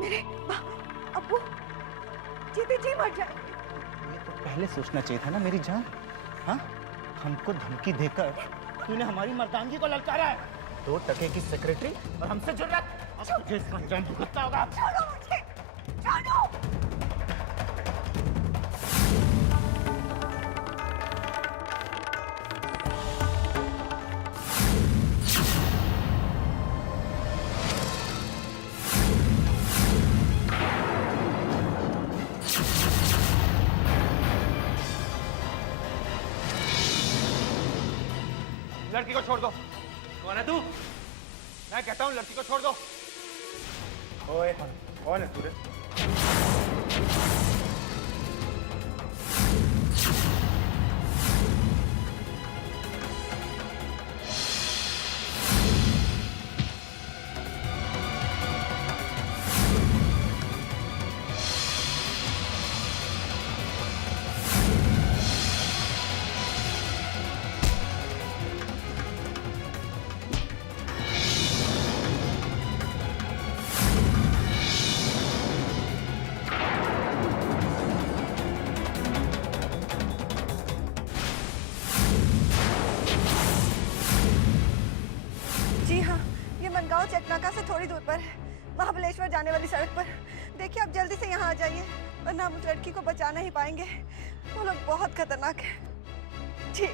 मेरे अब्बू जीते जी मर जाएंगे। ये तो पहले सोचना चाहिए था ना मेरी जान। हाँ, हमको धमकी देकर तूने हमारी मर्दानगी को ललकारा है। 2 टके की सेक्रेटरी और हमसे जुर्रत, अब तुझे इसका अंजाम भुगतना होगा। छोड़ो मुझे, छोड़ो। लड़की को छोड़ दो। कौन है तू? मैं कहता हूँ लड़की को छोड़ दो। ओए कौन है तू रे? जी हाँ, ये मनगांव चेकनाका से थोड़ी दूर पर है, महाबलेश्वर जाने वाली सड़क पर। देखिए आप जल्दी से यहाँ आ जाइए, वरना हम उस लड़की को बचा नहीं पाएंगे। वो लोग बहुत खतरनाक है। जी।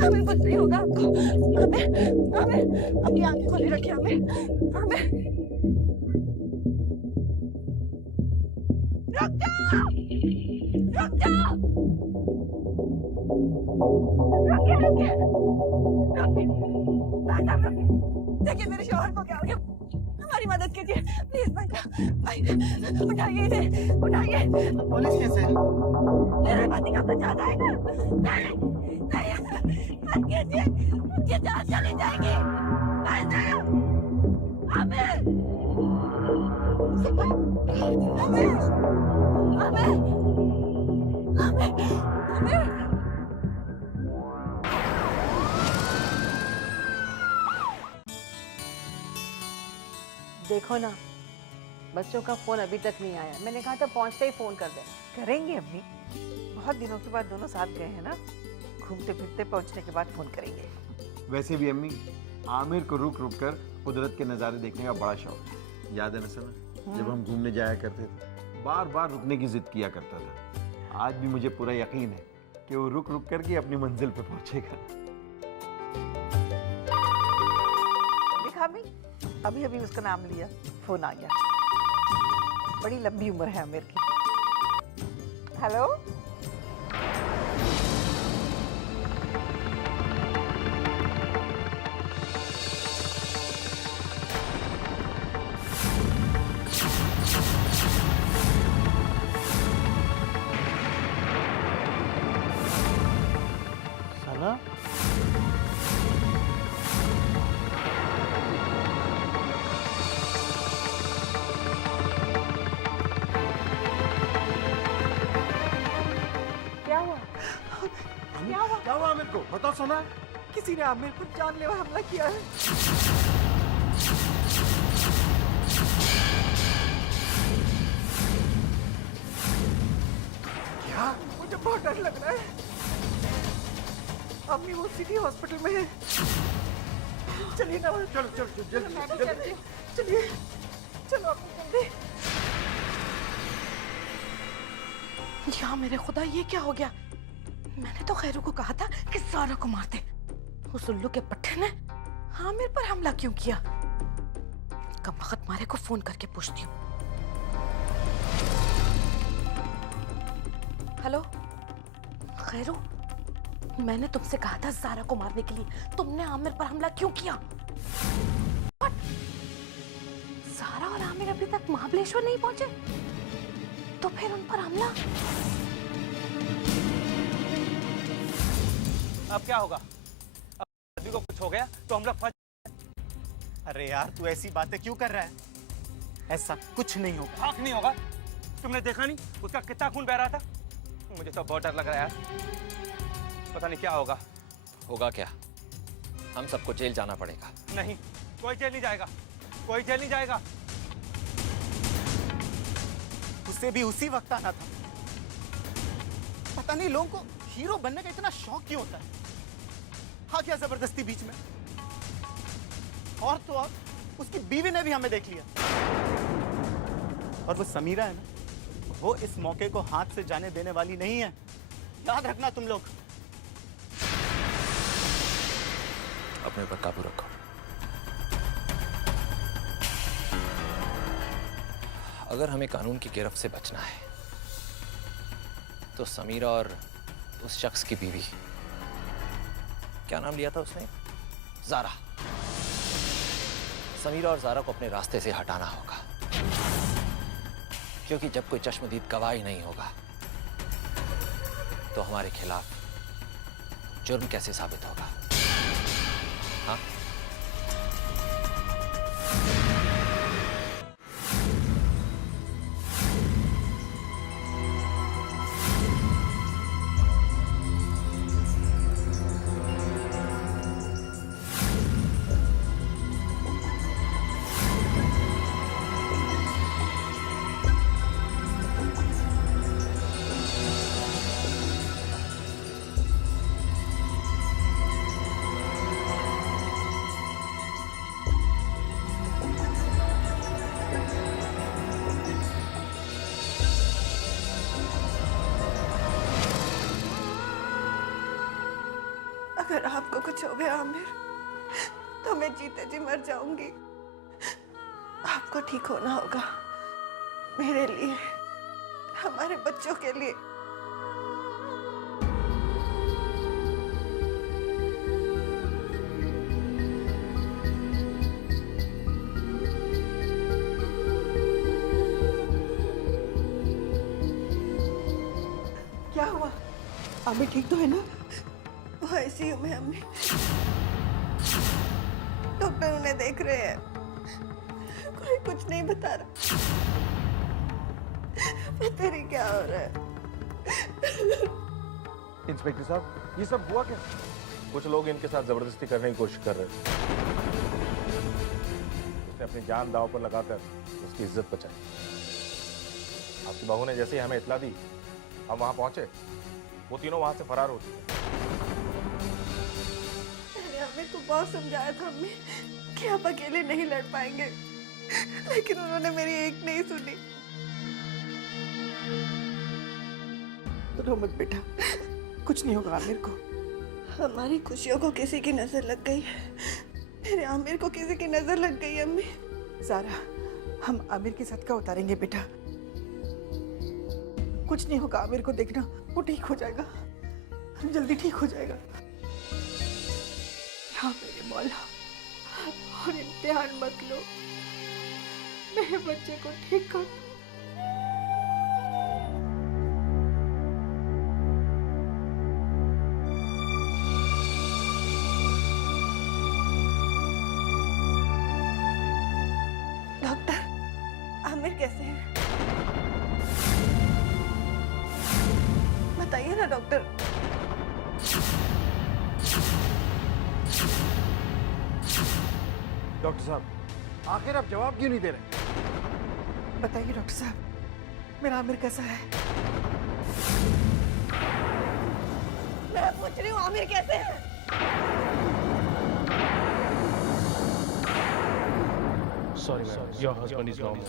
हमें कुछ नहीं होगा आपको। हमें अपनी आंखें खोली रखिए। हमें रुक जाओ, रुक जाओ, रुकिए। देखिए मेरे शौहर को क्या हो गया, हमारी मदद कीजिए प्लीज। भाई उठाइए इसे, उठाइए। पुलिस कैसे? मेरे पति का बचा जाएगा। मत कीजिए, उनकी जान चली जाएगी। देखो ना, बच्चों का फोन अभी तक नहीं आया। मैंने कहा था पहुंचते ही फोन कर दे। करेंगे अम्मी, बहुत दिनों के बाद दोनों साथ गए हैं ना, घूमते फिरते पहुंचने के बाद फोन करेंगे। वैसे भी अम्मी, आमिर को रुक रुक कर कुदरत के नज़ारे देखने का बड़ा शौक है। याद है ना सना, जब हम घूमने जाया करते थे, बार बार रुकने की जिद किया करता था। आज भी मुझे पूरा यकीन है कि वो रुक रुक करके अपनी मंजिल पे पहुंचेगा। देखा अम्मी, अभी अभी उसका नाम लिया, फोन आ गया। बड़ी लंबी उम्र है आमिर की। हेलो, सना, क्या हुआ आमिर को? बताओ सना। किसी ने आमिर पर जानलेवा हमला किया है। क्या? मुझे बहुत डर लग रहा है। अम्मी वो सिटी हॉस्पिटल में है। चलिए ना, चलो जल्दी। चलिए, चलो अम्मी जल्दी। या मेरे खुदा, ये क्या हो गया? मैंने तो खैरू को कहा था कि सारा को मार दे। उस उल्लू के पट्टे ने आमिर पर हमला क्यों किया? कमबख्त मारे को फोन करके पूछती हूँ। हेलो खैरू, मैंने तुमसे कहा था ज़ारा को मारने के लिए, तुमने आमिर पर हमला क्यों किया? What? ज़ारा और आमिर अभी तक महाबलेश्वर नहीं पहुंचे, तो फिर उन पर हमला? अब क्या होगा? अब आदमी को कुछ हो गया तो हम लोग फंस। अरे यार तू ऐसी बातें क्यों कर रहा है? ऐसा कुछ नहीं होगा। आँख नहीं होगा? तुमने देखा नहीं उसका कितना खून बह रहा था? मुझे तो बहुत डर लग रहा है यार। पता नहीं क्या होगा। होगा क्या? हम सबको जेल जाना पड़ेगा। नहीं, कोई जेल नहीं जाएगा, कोई जेल नहीं जाएगा। उसे भी उसी वक्त आना था। पता नहीं लोगों को हीरो बनने का इतना शौक क्यों होता है। हाँ क्या जबरदस्ती बीच में। और तो और उसकी बीवी ने भी हमें देख लिया। और वो समीरा है ना, वो इस मौके को हाथ से जाने देने वाली नहीं है। याद रखना तुम लोग। अपने ऊपर काबू रखो। अगर हमें कानून की गिरफ्त से बचना है तो समीरा और उस शख्स की बीवी, क्या नाम लिया था उसने? ज़ारा। समीरा और ज़ारा को अपने रास्ते से हटाना होगा, क्योंकि जब कोई चश्मदीद गवाह ही नहीं होगा तो हमारे खिलाफ जुर्म कैसे साबित होगा? हाँ? अगर आपको कुछ हो गया आमिर, तो मैं जीते जी मर जाऊंगी। आपको ठीक होना होगा, मेरे लिए, हमारे बच्चों के लिए। क्या हुआ? आमिर ठीक तो है ना? वो आईसीयू में अम्मी। डॉक्टर उन्हें देख रहे हैं, कोई कुछ नहीं बता रहा। पता नहीं क्या हो रहा है। इंस्पेक्टर साहब, ये सब हुआ क्या? कुछ लोग इनके साथ जबरदस्ती करने की कोशिश कर रहे थे। उसने अपनी जान दांव पर लगाकर उसकी इज्जत बचाई। आपकी बहू ने जैसे ही हमें इत्ला दी, हम वहां पहुंचे। वो तीनों वहां से फरार होती है। मैंने को बहुत समझाया था अम्मी कि आप अकेले नहीं लड़ पाएंगे, लेकिन उन्होंने मेरी एक नहीं सुनी। रो मत बेटा, कुछ नहीं होगा आमिर को। हमारी खुशियों को किसी की नजर लग गई है। मेरे आमिर को किसी की नजर लग गई अम्मी। ज़ारा, हम आमिर की सदका उतारेंगे बेटा। कुछ नहीं होगा आमिर को, देखना वो ठीक हो जाएगा, जल्दी ठीक हो जाएगा। हाँ मेरे मौला, और इम्तिहान मत लो, मेरे बच्चे को ठीक कर। डॉक्टर, आमिर कैसे है? बताइए ना डॉक्टर। डॉक्टर साहब, आखिर आप जवाब क्यों नहीं दे रहे? बताइए डॉक्टर साहब, मेरा आमिर कैसा है? मैं पूछ रही हूँ आमिर कैसे है? Sorry, ma'am. Your husband is normal.